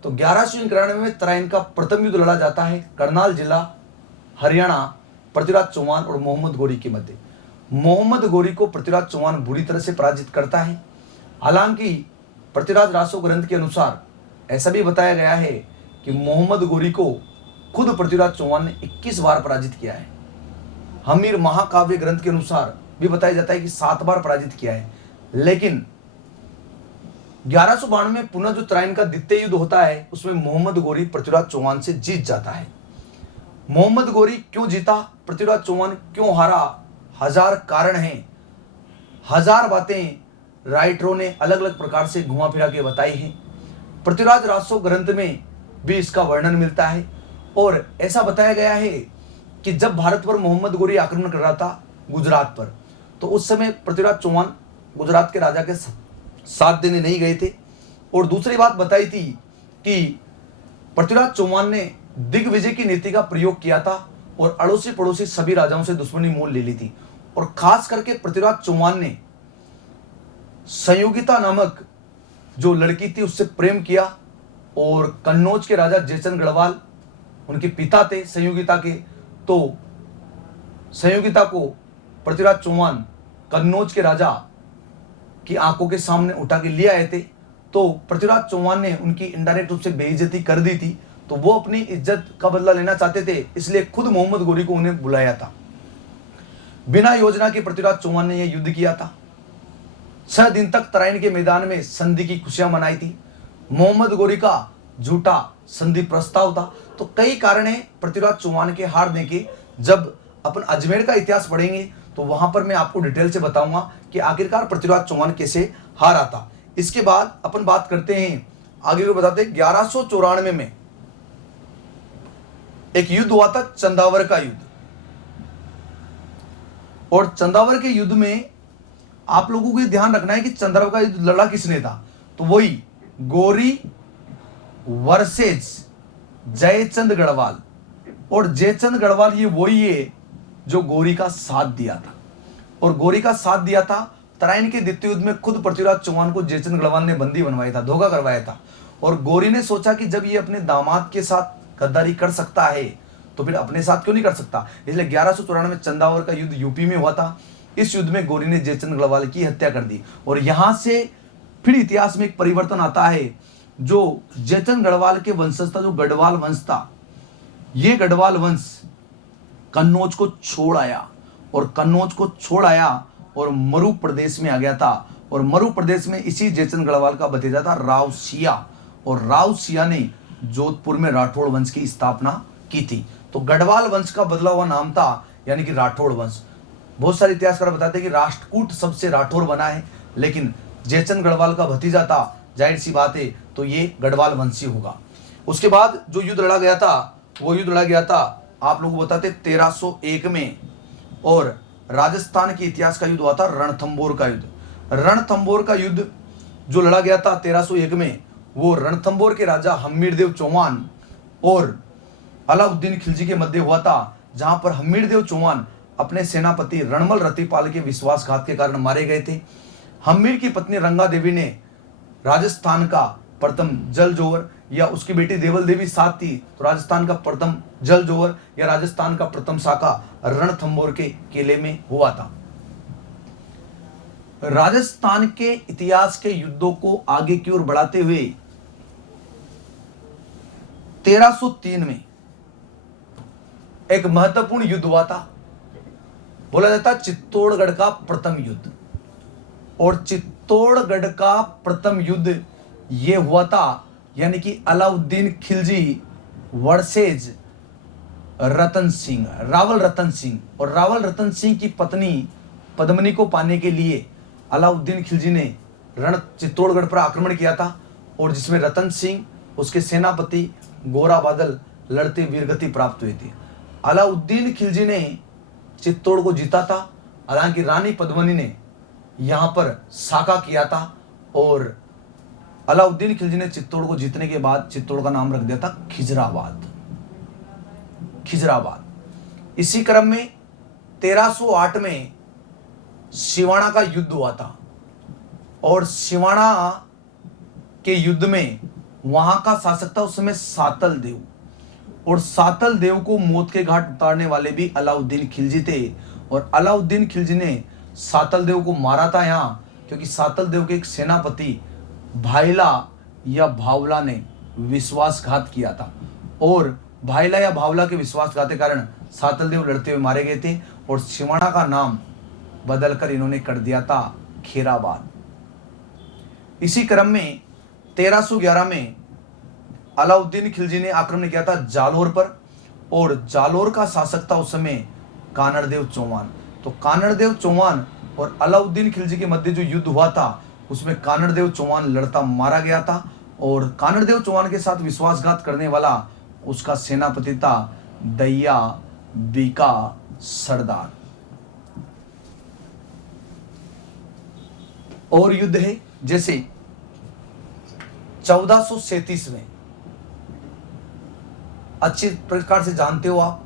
तो 1191 में तराइन का प्रथम युद्ध लड़ा जाता है करनाल जिला हरियाणा, पृथ्वीराज चौहान और मोहम्मद गोरी के मध्य। मोहम्मद गोरी को पृथ्वीराज चौहान बुरी तरह से पराजित करता है। हालांकि पृथ्वीराज रासो ग्रंथ के अनुसार ऐसा भी बताया गया है कि मोहम्मद गोरी को खुद पृथ्वीराज चौहान ने 21 बार पराजित किया है। हमीर महाकाव्य ग्रंथ के अनुसार भी बताया जाता है कि 7 बार पराजित किया है। लेकिन 1192 में पुनः जो तराइन का द्वितीय युद्ध होता है उसमें मोहम्मद गोरी पृथ्वीराज चौहान से जीत जाता है। मोहम्मद गोरी क्यों जीता, पृथ्वीराज चौहान क्यों हारा, हजार कारण हैं, हजार बातें राइटरों ने अलग अलग प्रकार से घुमा फिरा के बताई हैं। पृथ्वीराज रासो ग्रंथ में भी इसका वर्णन मिलता है और ऐसा बताया गया है कि जब भारत पर मोहम्मद गोरी आक्रमण कर रहा था गुजरात पर, तो उस समय पृथ्वीराज चौहान गुजरात के राजा के साथ देने नहीं गए थे। और दूसरी बात बताई थी कि पृथ्वीराज चौहान ने दिग्विजय की नीति का प्रयोग किया था और अड़ोसी पड़ोसी सभी राजाओं से दुश्मनी मोल ले ली थी। और खास करके पृथ्वीराज चौहान ने संयोगिता नामक जो लड़की थी उससे प्रेम किया और कन्नौज के राजा जयचंद गढ़वाल उनके पिता थे संयोगिता के। तो संयोगिता को पृथ्वीराज चौहान कन्नौज के राजा की आंखों के सामने उठा के ले आए थे। तो पृथ्वीराज चौहान ने उनकी इनडायरेक्ट रूप से बेइज्जती कर दी थी। तो वो अपनी इज्जत का बदला लेना चाहते थे, इसलिए खुद मोहम्मद गोरी को उन्हें बुलाया था। बिना योजना के पृथ्वीराज चौहान ने यह युद्ध किया था। 6 दिन तक तराइन के मैदान में संधि की खुशियां मनाई थी। मोहम्मद गोरी का झूठा संधि प्रस्ताव था। तो कई कारण है पृथ्वीराज चौहान के हारने के। जब अपन अजमेर का इतिहास पढ़ेंगे तो वहां पर मैं आपको डिटेल से बताऊंगा कि आखिरकार पृथ्वीराज चौहान कैसे हारा था। इसके बाद अपन बात करते हैं आगे को बताते हैं 1194 में एक युद्ध हुआ था चंदावर का युद्ध। और चंदावर के युद्ध में आप लोगों को ध्यान रखना है कि चंदावर का युद्ध लड़ा किसने था, तो वही गोरी वर्सेज जयचंद गढ़वाल। और जयचंद गढ़वाल ये वही है जो गोरी का साथ दिया था। और गोरी का साथ दिया था तराइन के द्वितीय युद्ध में। खुद पृथ्वीराज चौहान को जयचंद गढ़वाल ने बंदी बनवाया था, धोखा करवाया था। और गोरी ने सोचा कि जब ये अपने दामाद के साथ गद्दारी कर सकता है तो फिर अपने साथ क्यों नहीं कर सकता। इसलिए 1194 में चंदावर का युद्ध यूपी में हुआ था। इस युद्ध में गोरी ने जयचंद गढ़वाल की हत्या कर दी। और यहां से फिर इतिहास में एक परिवर्तन आता है। जो जयचंद गढ़वाल के वंशज था, जो गढ़वाल वंश था, ये गढ़वाल वंश कन्नौज को छोड़ आया। और कन्नौज को छोड़ आया और मरु प्रदेश में आ गया था। और मरु प्रदेश में इसी जयचंद गढ़वाल का भतीजा था राव सिया। और राव सिया ने जोधपुर में राठौड़ वंश की स्थापना की थी। तो गढ़वाल वंश का बदला हुआ नाम था यानी कि राठौड़ वंश। बहुत सारे इतिहासकार बताते हैं कि राष्ट्रकूट सबसे राठौर बना है, लेकिन जयचंद गढ़वाल का भतीजा था, जाहिर सी बात है तो ये गढ़वाल वंशी होगा। उसके बाद जो युद्ध लड़ा गया था वो युद्ध लड़ा गया था आप लोग बताते 1301 में। और राजस्थान के इतिहास का युद्ध हुआ था रणथंबोर का युद्ध। रणथंबोर का युद्ध जो लड़ा गया था 1301 में, वो रणथंबोर के राजा हम्मीरदेव चौहान और अलाउद्दीन खिलजी के मध्य हुआ था, जहां पर हम्मीरदेव चौहान अपने सेनापति रणमल रतिपाल के विश्वासघात के कारण मारे गए थे। हम्मीर की पत्नी रंगा देवी ने राजस्थान का प्रथम जल जोहर या उसकी बेटी देवल देवी साथ थी, तो राजस्थान का प्रथम जल जोहर या राजस्थान का प्रथम शाखा रणथंबोर के किले में हुआ था। राजस्थान के इतिहास के युद्धों को आगे की ओर बढ़ाते हुए 1303 में एक महत्वपूर्ण युद्ध हुआ था, बोला जाता चित्तौड़गढ़ का प्रथम युद्ध। और चित्तौड़गढ़ का प्रथम युद्ध यह हुआ था यानी कि अलाउद्दीन खिलजी वर्सेज रतन सिंह, रावल रतन सिंह। और रावल रतन सिंह की पत्नी पद्मनी को पाने के लिए अलाउद्दीन खिलजी ने चित्तौड़गढ़ पर आक्रमण किया था, और जिसमें रतन सिंह उसके सेनापति गोरा बादल लड़ते वीरगति प्राप्त हुई थी। अलाउद्दीन खिलजी ने चित्तौड़ को जीता था, हालांकि रानी पद्मनी ने यहां पर साका किया था। और अलाउद्दीन खिलजी ने चित्तौड़ को जीतने के बाद चित्तौड़ का नाम रख दिया था खिजराबाद। खिजराबाद। इसी क्रम में 1308 में सिवाना का युद्ध हुआ था और सिवाना के युद्ध में वहां का शासक था उस समय सातल देव, और सातल देव को मौत के घाट उतारने वाले भी अलाउद्दीन खिलजी थे। और अलाउद्दीन खिलजी ने सातल देव को मारा था यहाँ, क्योंकि सातल देव के एक सेनापति भाईला या भावला ने विश्वासघात किया था, और भाईला या भावला के विश्वासघात के कारण सातल देव लड़ते हुए मारे गए थे और सिवाना का नाम बदलकर इन्होंने कर दिया था खेराबाद। इसी क्रम में 1311 में अलाउद्दीन खिलजी ने आक्रमण किया था जालोर पर, और जालोर का शासक था उस समय कानड़देव चौहान। तो कानड़देव चौहान और अलाउद्दीन खिलजी के मध्य जो युद्ध हुआ था उसमें कानड़देव चौहान लड़ता मारा गया था, और कानड़देव चौहान के साथ विश्वासघात करने वाला उसका सेनापति था दैया बीका सरदार। और युद्ध है जैसे 1437 में, अच्छी प्रकार से जानते हो आप,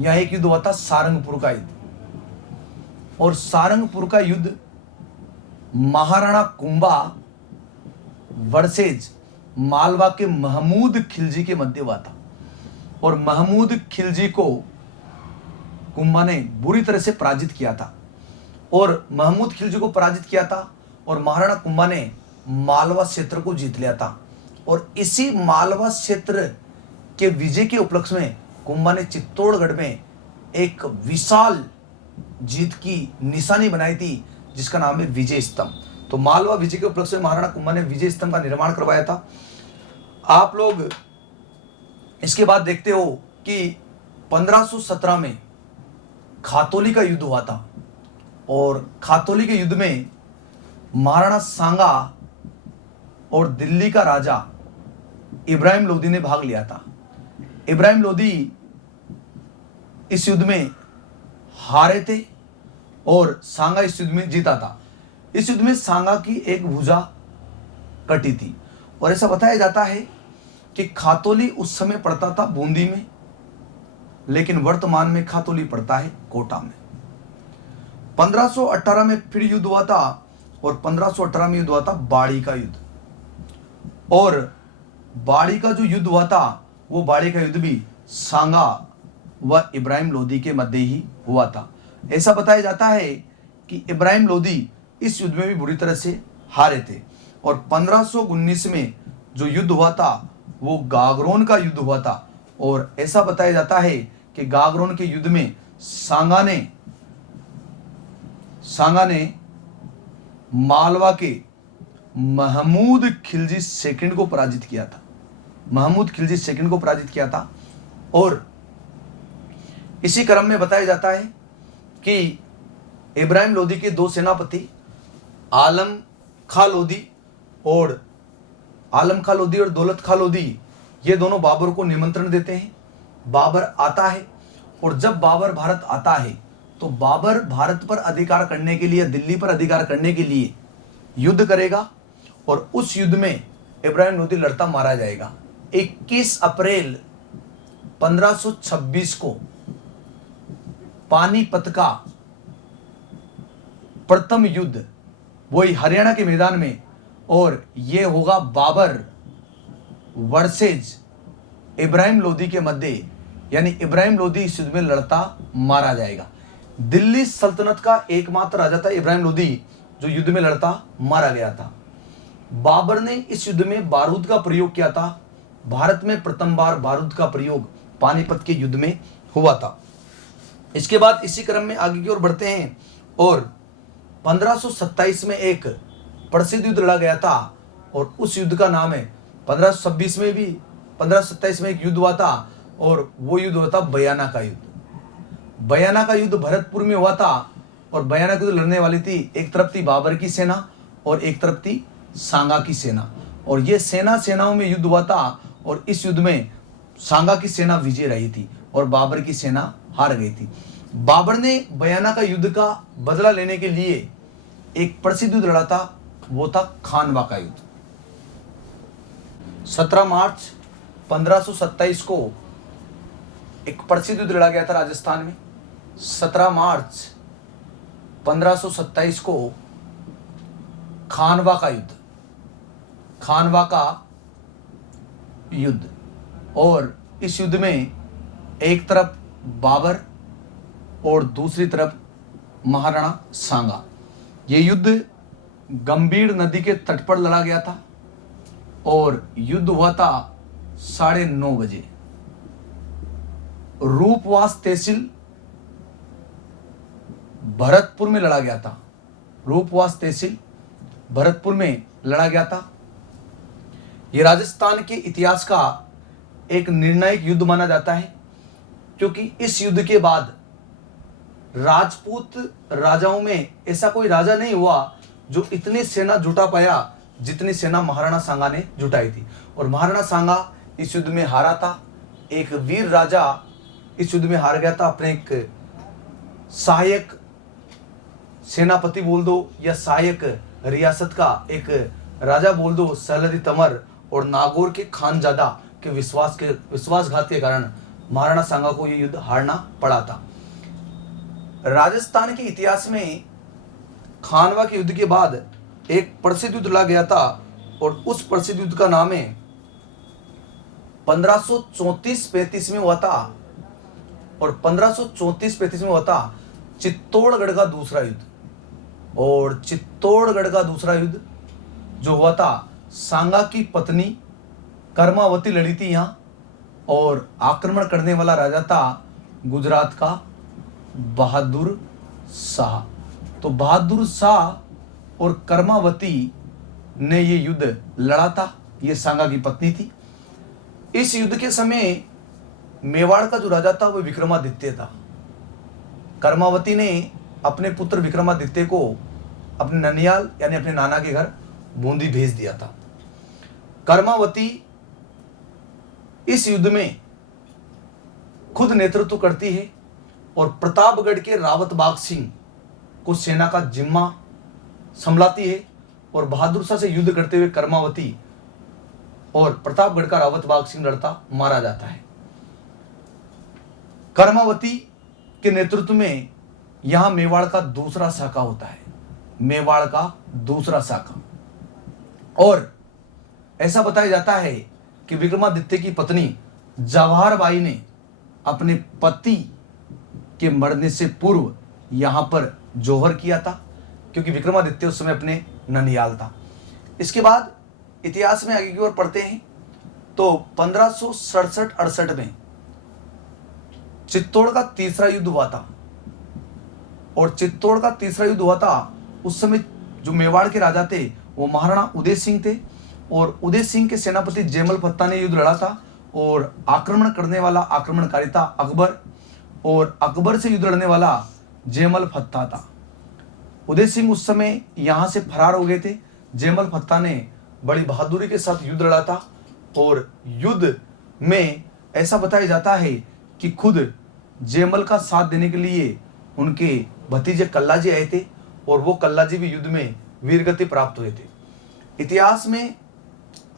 यह एक युद्ध हुआ था सारंगपुर का युद्ध। और सारंगपुर का युद्ध महाराणा कुंभा वर्सेज मालवा के महमूद खिलजी के मध्य हुआ था, और महमूद खिलजी को कुंभा ने बुरी तरह से पराजित किया था, और महमूद खिलजी को पराजित किया था, और महाराणा कुंभा ने मालवा क्षेत्र को जीत लिया था। और इसी मालवा क्षेत्र के विजय के उपलक्ष्य में कुंभा ने चित्तौड़गढ़ में एक विशाल जीत की निशानी बनाई थी जिसका नाम है विजय स्तंभ। तो मालवा विजय के उपलक्ष्य में महाराणा कुंभा ने विजय स्तंभ का निर्माण करवाया था। आप लोग इसके बाद देखते हो कि 1517 में खातौली का युद्ध हुआ था, और खातौली के युद्ध में महाराणा सांगा और दिल्ली का राजा इब्राहिम लोदी ने भाग लिया था। इब्राहिम लोदी इस युद्ध में हारे थे और सांगा इस युद्ध में जीता था। इस युद्ध में सांगा की एक भुजा कटी थी, और ऐसा बताया जाता है कि खातौली उस समय पड़ता था बूंदी में, लेकिन वर्तमान में खातौली पड़ता है कोटा में। 1518 में फिर युद्ध हुआ था, और 1518 में युद्ध हुआ था बाड़ी का युद्ध। और बाड़ी का जो युद्ध हुआ था वो बाड़ी का युद्ध भी सांगा व इब्राहिम लोदी के मध्य ही हुआ था। ऐसा बताया जाता है कि इब्राहिम लोदी इस युद्ध में भी बुरी तरह से हारे थे। और 1519 में जो युद्ध हुआ था वो गागरोन का युद्ध हुआ था, और ऐसा बताया जाता है कि गागरोन के युद्ध में सांगा ने मालवा के महमूद खिलजी सेकंड को पराजित किया था। महमूद खिलजी सेकंड को पराजित किया था। और इसी क्रम में बताया जाता है कि इब्राहिम लोदी के दो सेनापति आलम खां लोदी और दौलत खां लोदी, ये दोनों बाबर को निमंत्रण देते हैं। बाबर आता है, और जब बाबर भारत आता है तो बाबर भारत पर अधिकार करने के लिए, दिल्ली पर अधिकार करने के लिए युद्ध करेगा, और उस युद्ध में इब्राहिम लोदी लड़ता मारा जाएगा। 21 अप्रैल 1526 को पानीपत का प्रथम युद्ध वही हरियाणा के मैदान में, और यह होगा बाबर वर्सेज इब्राहिम लोदी के मध्य, यानी इब्राहिम लोदी इस युद्ध में लड़ता मारा जाएगा। दिल्ली सल्तनत का एकमात्र राजा था इब्राहिम लोदी जो युद्ध में लड़ता मारा गया था। बाबर ने इस युद्ध में बारूद का प्रयोग किया था। भारत में प्रथम बार बारूद का प्रयोग पानीपत के युद्ध में हुआ था। इसके बाद इसी क्रम में आगे की ओर बढ़ते हैं, और 1527 में एक प्रसिद्ध युद्ध लड़ा गया था, और उस युद्ध का नाम है 1526 में भी 1527 में एक युद्ध हुआ था, और वो युद्ध हुआ था बयाना का युद्ध। बयाना का युद्ध भरतपुर में हुआ था, और बयाना का युद्ध लड़ने वाली थी, एक तरफ थी बाबर की सेना और एक तरफ थी सांगा की सेना, और ये सेनाओं में युद्ध हुआ था। और इस युद्ध में सांगा की सेना विजय रही थी और बाबर की सेना हार गई थी। बाबर ने बयाना का युद्ध का बदला लेने के लिए एक प्रसिद्ध युद्ध लड़ा था, वो था खानवा का युद्ध। 17 मार्च 1527 को एक प्रसिद्ध युद्ध लड़ा गया था राजस्थान में 17 मार्च 1527 को, खानवा का युद्ध, खानवा का युद्ध। और इस युद्ध में एक तरफ बाबर और दूसरी तरफ महाराणा सांगा। ये युद्ध गंभीर नदी के तट पर लड़ा गया था और युद्ध हुआ था 9:30 बजे। रूपवास तहसील भरतपुर में लड़ा गया था। रूपवास तहसील भरतपुर में लड़ा गया था। यह राजस्थान के इतिहास का एक निर्णायक युद्ध माना जाता है, क्योंकि इस युद्ध के बाद राजपूत राजाओं में ऐसा कोई राजा नहीं हुआ जो इतनी सेना जुटा पाया जितनी सेना महाराणा सांगा ने जुटाई थी। और महाराणा सांगा इस युद्ध में हारा था। एक वीर राजा इस युद्ध में हार गया था। अपने एक सहायक सेनापति बोल दो या सहायक रियासत का एक राजा बोल दो, सलरी तमर और नागौर के खानजादा के विश्वासघात के कारण महाराणा सांगा को यह युद्ध हारना पड़ा था। राजस्थान के इतिहास में खानवा के युद्ध के बाद एक प्रसिद्ध युद्ध लड़ा गया था और उस प्रसिद्ध युद्ध का नाम है 1534-35 में हुआ था। और 1534-35 में हुआ था चित्तौड़गढ़ का दूसरा युद्ध। और चित्तौड़गढ़ का दूसरा युद्ध जो हुआ था, सांगा की पत्नी कर्मावती लड़ी थी यहाँ, और आक्रमण करने वाला राजा था गुजरात का बहादुर शाह। तो बहादुर शाह और कर्मावती ने ये युद्ध लड़ा था। ये सांगा की पत्नी थी। इस युद्ध के समय मेवाड़ का जो राजा था वह विक्रमादित्य था। कर्मावती ने अपने पुत्र विक्रमादित्य को अपने ननियाल यानी अपने नाना के घर बूंदी भेज दिया था। कर्मावती इस युद्ध में खुद नेतृत्व करती है और प्रतापगढ़ के रावत बाग सिंह को सेना का जिम्मा संभालती है। और बहादुर शाह से युद्ध करते हुए कर्मावती और प्रतापगढ़ का रावत बाग सिंह लड़ता मारा जाता है। कर्मावती के नेतृत्व में यहां मेवाड़ का दूसरा शाखा होता है, मेवाड़ का दूसरा शाखा। और ऐसा बताया जाता है कि विक्रमादित्य की पत्नी जवाहर बाई ने अपने पति के मरने से पूर्व यहां पर जौहर किया था, क्योंकि विक्रमादित्य उस समय अपने ननियाल था। इसके बाद इतिहास में आगे की ओर पढ़ते हैं तो 1567-68 में चित्तौड़ का तीसरा युद्ध हुआ था। और चित्तौड़ का तीसरा युद्ध हुआ था, उस समय जो मेवाड़ के राजा थे वो महाराणा उदय सिंह थे। और उदय सिंह के सेनापति जयमल फत्ता ने युद्ध लड़ा था। और आक्रमण करने वाला आक्रमणकारी था अकबर, और अकबर से युद्ध लड़ने वाला जयमल फत्ता था। उदय सिंह उस समय यहां से फरार हो गए थे। जयमल फत्ता ने बड़ी बहादुरी के साथ युद्ध लड़ा था। और युद्ध में ऐसा बताया जाता है कि खुद जयमल का साथ देने के लिए उनके भतीजे कल्लाजी आए थे, और वो कल्लाजी भी युद्ध में वीरगति प्राप्त हुए थे। इतिहास में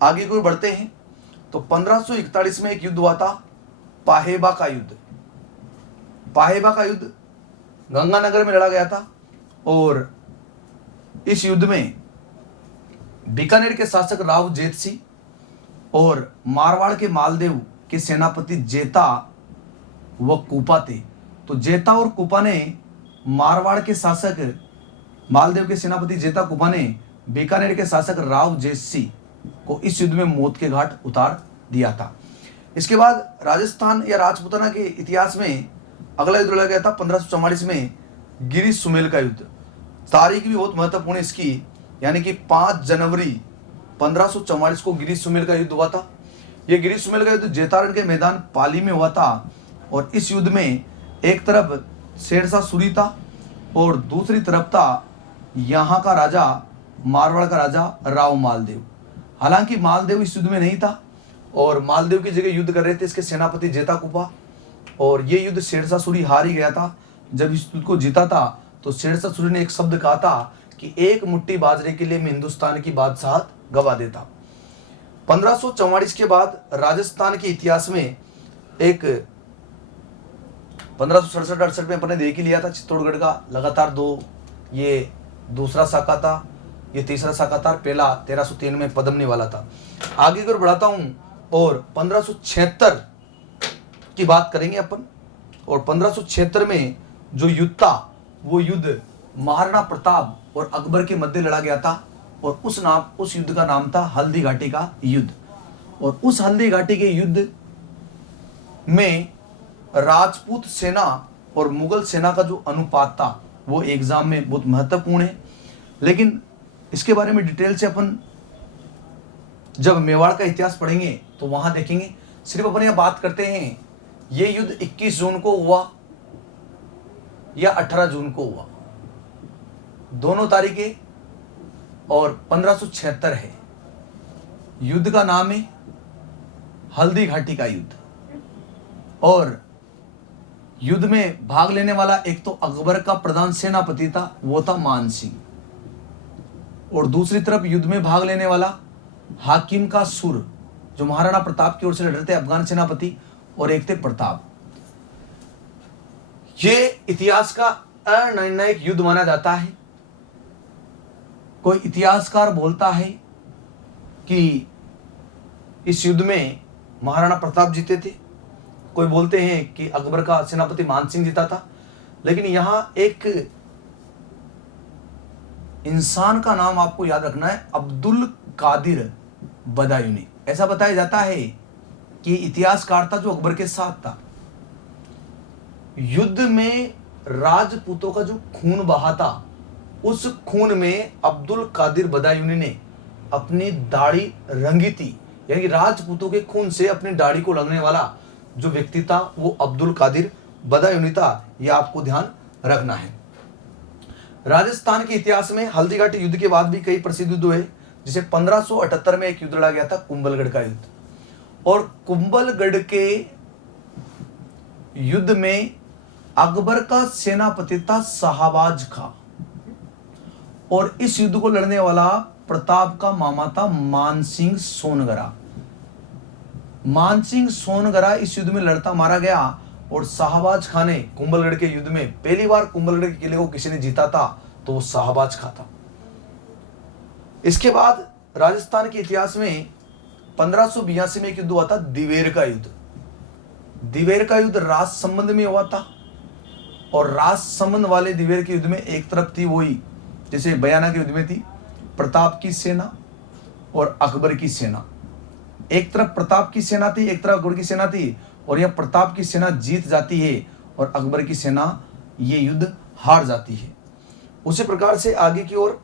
आगे को बढ़ते हैं तो 1541 में एक युद्ध हुआ था, पाहेबा का युद्ध। पाहेबा का युद्ध गंगानगर में लड़ा गया था। और इस युद्ध में बीकानेर के शासक राव जेत सिंह और मारवाड़ के मालदेव के सेनापति जेता व कूपा थे। तो जेता और कूपा ने मारवाड़ के शासक मालदेव के सेनापति जेता कूपा ने बीकानेर के शासक राव जेत सिंह को इस युद्ध में मौत के घाट उतार दिया था। इसके बाद राजस्थान या राजपूताना के इतिहास में अगला युद्ध लड़ा गया था 1544 में, गिरी सुमेल का युद्ध। तारीख भी बहुत महत्वपूर्ण इसकी, यानी कि 5 जनवरी 1544 को गिरी सुमेल का युद्ध हुआ था। यह गिरी सुमेल का युद्ध जेतारण के मैदान पाली में हुआ था। और इस युद्ध में एक तरफ शेरशाह सूरी था और दूसरी तरफ था यहाँ का राजा, मारवाड़ का राजा राव मालदेव। हालांकि मालदेव इस युद्ध में नहीं था और मालदेव की जगह युद्ध कर रहे थे इसके सेनापति जेता कुपा। और ये युद्ध शेरशाह सूरी हार ही गया था। जब इस युद्ध को जीता था तो शेरशाह सूरी ने एक शब्द कहा था कि एक मुट्ठी बाजरे के लिए मैं हिंदुस्तान की बादशाहत गवा देता। 1544 के बाद राजस्थान के इतिहास में एक 1567-68 में अपने देख ही लिया था चित्तौड़गढ़ का, लगातार 2, ये दूसरा साका था, ये तीसरा साका था, पहला 1303 में पद्मनी वाला था। आगे अगर बढ़ाता हूँ और 1576 की बात करेंगे अपन, और 1576 में जो युद्ध था वो युद्ध महाराणा प्रताप और अकबर के मध्य लड़ा गया था, और उस युद्ध का नाम था हल्दी घाटी का युद्ध। और उस हल्दी घाटी के युद्ध में राजपूत सेना और मुगल सेना का जो अनुपात था वो एग्जाम में बहुत महत्वपूर्ण है, लेकिन इसके बारे में डिटेल से अपन जब मेवाड़ का इतिहास पढ़ेंगे तो वहां देखेंगे। सिर्फ अपन यह बात करते हैं ये युद्ध 21 जून को हुआ या 18 जून को हुआ, दोनों तारीखें, और 1576 है। युद्ध का नाम है हल्दी घाटी का युद्ध, और युद्ध में भाग लेने वाला एक तो अकबर का प्रधान सेनापति था, वो था मान सिंह, और दूसरी तरफ युद्ध में भाग लेने वाला हाकिम का सुर, जो महाराणा प्रताप की ओर से लड़ रहे थे, अफगान सेनापति, और एक थे प्रताप। ये इतिहास का अनिर्णायक युद्ध माना जाता है। कोई इतिहासकार बोलता है कि इस युद्ध में महाराणा प्रताप जीते थे, कोई बोलते हैं कि अकबर का सेनापति मान सिंह जीता था, लेकिन यहां एक इंसान का नाम आपको याद रखना है, अब्दुल कादिर बदायूनी। ऐसा बताया जाता है कि इतिहासकार था जो अकबर के साथ था। युद्ध में राजपूतों का जो खून बहा था, उस खून में अब्दुल कादिर बदायूनी ने अपनी दाढ़ी रंगी थी, यानी राजपूतों के खून से अपनी दाढ़ी को रंगने वाला जो व्यक्ति था वो अब्दुल कादिर बदायूनी था। यह आपको ध्यान रखना है। राजस्थान के इतिहास में हल्दी घाटी युद्ध के बाद भी कई प्रसिद्ध युद्ध हुए, जिसे 1578 में एक युद्ध लड़ा गया था, कुंभलगढ़ का युद्ध। और कुंभलगढ़ के युद्ध में अकबर का सेनापति था शाहबाज खां, और इस युद्ध को लड़ने वाला प्रताप का मामा था मानसिंह सोनगरा। मानसिंह सोनगरा इस युद्ध में लड़ता मारा गया, और शाहबाज खां ने कुंभलगढ़ के युद्ध में पहली बार कुंभलगढ़ के किले को किसी ने जीता था तो वो शाहबाज खां था। इसके बाद राजस्थान के इतिहास में 1582 में एक युद्ध हुआ था, दिवेर का युद्ध। दिवेर का युद्ध राज संबंध में हुआ था, और राज संबंध वाले दिवेर के युद्ध में एक तरफ थी वही जैसे बयाना के युद्ध में थी प्रताप की सेना और अकबर की सेना। एक तरफ प्रताप की सेना थी, एक तरफ अकबर की सेना थी, और यह प्रताप की सेना जीत जाती है और अकबर की सेना ये युद्ध हार जाती है। उसी प्रकार से आगे की ओर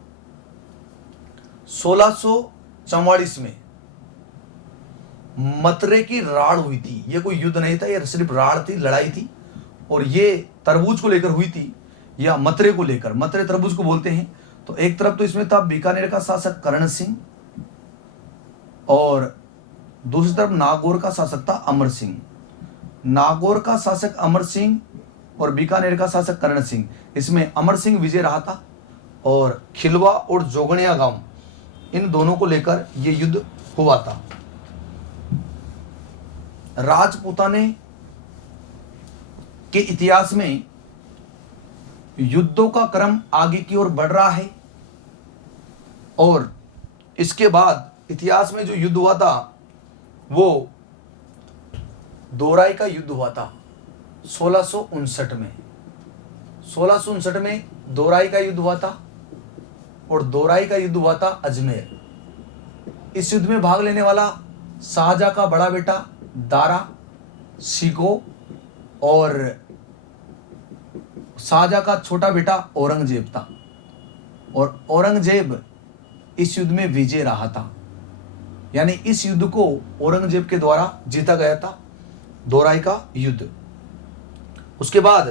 1644 में मतरे की राड़ हुई थी। यह कोई युद्ध नहीं था, यह सिर्फ राड़ थी, लड़ाई थी, और ये तरबूज को लेकर हुई थी या मतरे को लेकर। मतरे तरबूज को बोलते हैं। तो एक तरफ तो इसमें था बीकानेर का शासक करण सिंह, और दूसरी तरफ नागौर का शासक था अमर सिंह। नागौर का शासक अमर सिंह और बीकानेर का शासक करण सिंह, इसमें अमर सिंह विजय रहा था, और खिलवा और जोगणिया गांव, इन दोनों को लेकर यह युद्ध हुआ था। राजपूताने के इतिहास में युद्धों का क्रम आगे की ओर बढ़ रहा है, और इसके बाद इतिहास में जो युद्ध हुआ था वो दोराई का युद्ध हुआ था 1659 में। 1659 में दोराई का युद्ध हुआ था, और दोराई का युद्ध हुआ था अजमेर। इस युद्ध में भाग लेने वाला शाहजहां का बड़ा बेटा दारा शिको और शाहजहां का छोटा बेटा औरंगजेब था, और औरंगजेब इस युद्ध में विजय रहा था, यानी इस युद्ध को औरंगजेब के द्वारा जीता गया था, दोराई का युद्ध। उसके बाद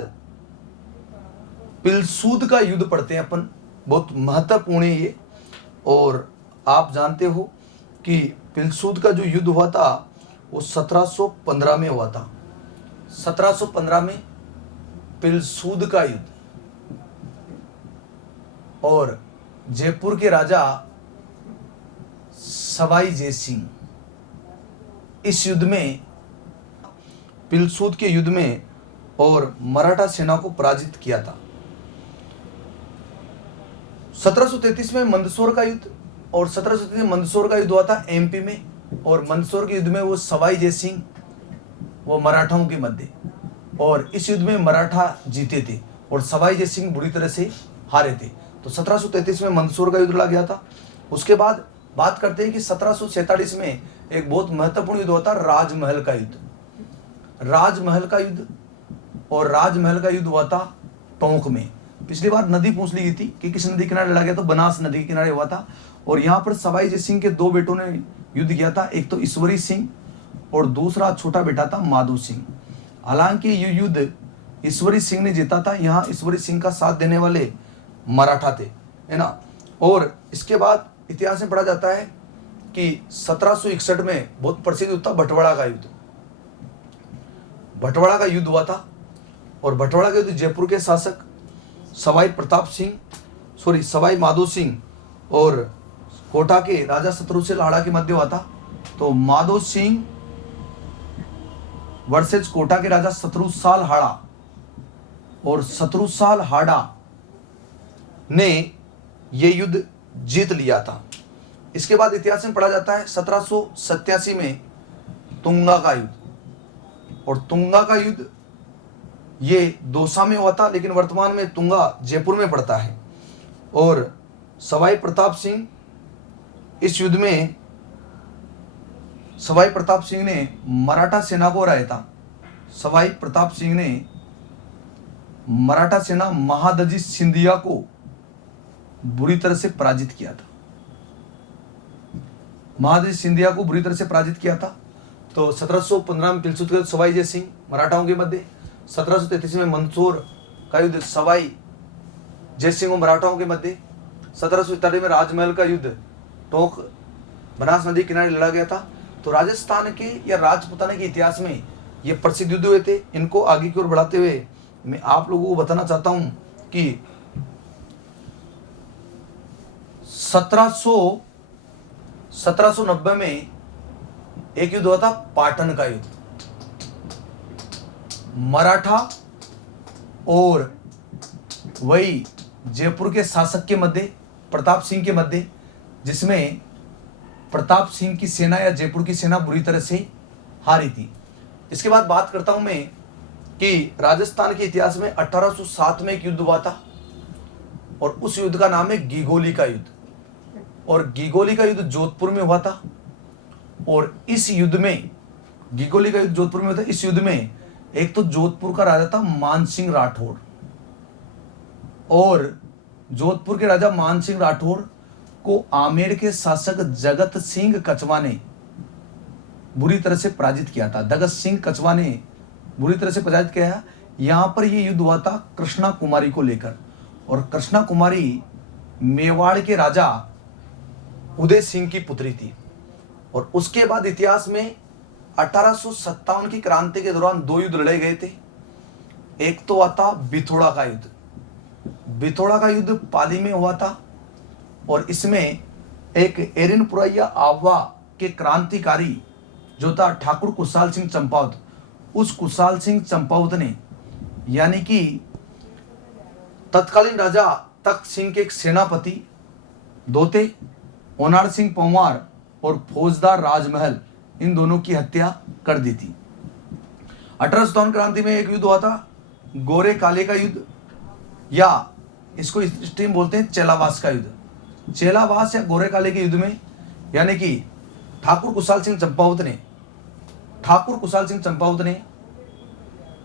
पिलसूद का युद्ध पढ़ते हैं अपन, बहुत महत्वपूर्ण है ये। और आप जानते हो कि पिलसूद का जो युद्ध हुआ था वो 1715 में हुआ था। 1715 में पिलसूद का युद्ध, और जयपुर के राजा सवाई जय सिंह इस युद्ध में, पिलसूद के युद्ध में और मराठा सेना को पराजित किया था। 1733 में मंदसौर का युद्ध, और 1733 में मंदसौर का युद्ध हुआ था एमपी में, और मंदसौर के युद्ध में वो सवाई जयसिंह वो मराठाओं के मध्य, और इस युद्ध में मराठा जीते थे और सवाई जयसिंह बुरी तरह से हारे थे। तो 1733 में मंदसौर का युद्ध लड़ा गया था। उसके बाद बात करते हैं कि 1747 में एक बहुत महत्वपूर्ण युद्ध हुआ था, राजमहल का युद्ध। राजमहल का युद्ध, और राजमहल का युद्ध हुआ था टोंक में। पिछली बार नदी पूछ ली गई थी कि किस नदी किनारे लड़ा गया, तो बनास नदी के किनारे हुआ था। और यहाँ पर सवाई जयसिंह के दो बेटों ने युद्ध किया था, एक तो ईश्वरी सिंह और दूसरा छोटा बेटा था माधो सिंह। हालांकि ये युद्ध ईश्वरी सिंह ने जीता था। यहाँ ईश्वरी सिंह का साथ देने वाले मराठा थे, है ना। और इसके बाद इतिहास में पढ़ा जाता है कि 1761 में बहुत प्रसिद्ध युद्ध था बंटवाड़ा का युद्ध। बंटवाड़ा का युद्ध हुआ था, और बंटवाड़ा का युद्ध जयपुर के शासक सवाई माधो सिंह और कोटा के राजा शत्रुसेन हाड़ा के मध्य हुआ था। तो माधो सिंह वर्सेज कोटा के राजा शत्रुसाल हाड़ा, और शत्रुसाल हाड़ा ने यह युद्ध जीत लिया था। इसके बाद इतिहास में पढ़ा जाता है 1787 में तुंगा का युद्ध, और तुंगा का युद्ध ये दौसा में हुआ था, लेकिन वर्तमान में तुंगा जयपुर में पड़ता है। और सवाई प्रताप सिंह इस युद्ध में सवाई प्रताप सिंह ने मराठा सेना को हराया था। सवाई प्रताप सिंह ने मराठा सेना महादजी सिंधिया को बुरी तरह से पराजित किया था। महादजी सिंधिया को बुरी तरह से पराजित किया था। तो 1715 में पिलसुत का सवाई जयसिंह मराठाओं के मध्य, 1733 में मंदसौर का युद्ध सवाई जयसिंह और मराठाओं के मध्य, 1747 में राजमहल का युद्ध टोंक बनास नदी किनारे लड़ा गया था। तो राजस्थान के या राजपूताना के इतिहास में ये प्रसिद्ध युद्ध हुए थे। इनको आगे की ओर बढ़ाते हुए मैं आप लोगों को बताना चाहता हूं कि 1790 में एक युद्ध हुआ था पाटन का युद्ध, मराठा और वही जयपुर के शासक के मध्य, प्रताप सिंह के मध्य, जिसमें प्रताप सिंह की सेना या जयपुर की सेना बुरी तरह से हारी थी। इसके बाद बात करता हूं मैं कि राजस्थान के इतिहास में 1807 में एक युद्ध हुआ था, और उस युद्ध का नाम है गिगोली का युद्ध। और गिगोली का युद्ध जोधपुर में हुआ था। और इस युद्ध में गिगोली का युद्ध जोधपुर में हुआ था। इस युद्ध में एक तो जोधपुर का राजा था मानसिंह राठौड़, और जोधपुर के राजा मानसिंह राठौड़ को आमेर के शासक जगत सिंह कछवा ने बुरी तरह से पराजित किया था। जगत सिंह कछवा ने बुरी तरह से पराजित किया। यहां पर यह युद्ध हुआ था कृष्णा कुमारी को लेकर, और कृष्णा कुमारी मेवाड़ के राजा उदय सिंह की पुत्री थी। और उसके बाद इतिहास में 1857 की क्रांति के दौरान दो युद्ध लड़े गए थे। एक तो हुआ था बिथोड़ा का युद्ध। बिथोड़ा का युद्ध पाली में हुआ था, और इसमें एक एरिनपुरैया आवा के क्रांतिकारी जो था ठाकुर कुशाल सिंह चंपावत, उस कुशाल सिंह चंपावत ने, यानी कि तत्कालीन राजा तख्त सिंह के एक सेनापति दो थे, ओनार सिंह पंवार और फौजदार राजमहल, इन दोनों की हत्या कर दी थी। 1857 क्रांति में एक युद्ध हुआ था गोरे काले का युद्ध, या इसको हिस्ट्री में बोलते हैं चेलावास का युद्ध। चेलावास या गोरे काले के युद्ध में, यानी कि ठाकुर कुशाल सिंह चंपावत ने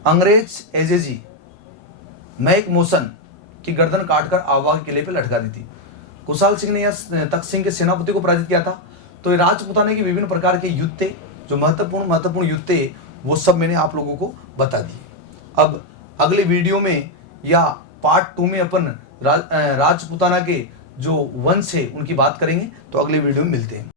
अंग्रेज एजेजी मैक मोशन की गर्दन काटकर आवा के किले पे लटका दी थी। कुशाल सिंह ने यह तख्त सिंह के सेनापति को पराजित किया था। तो ये राजपूताना के विभिन्न प्रकार के युद्ध थे, जो महत्वपूर्ण युद्ध थे, वो सब मैंने आप लोगों को बता दिए। अब अगले वीडियो में या पार्ट 2 में अपन राजपूताना के जो वंश है उनकी बात करेंगे। तो अगले वीडियो में मिलते हैं।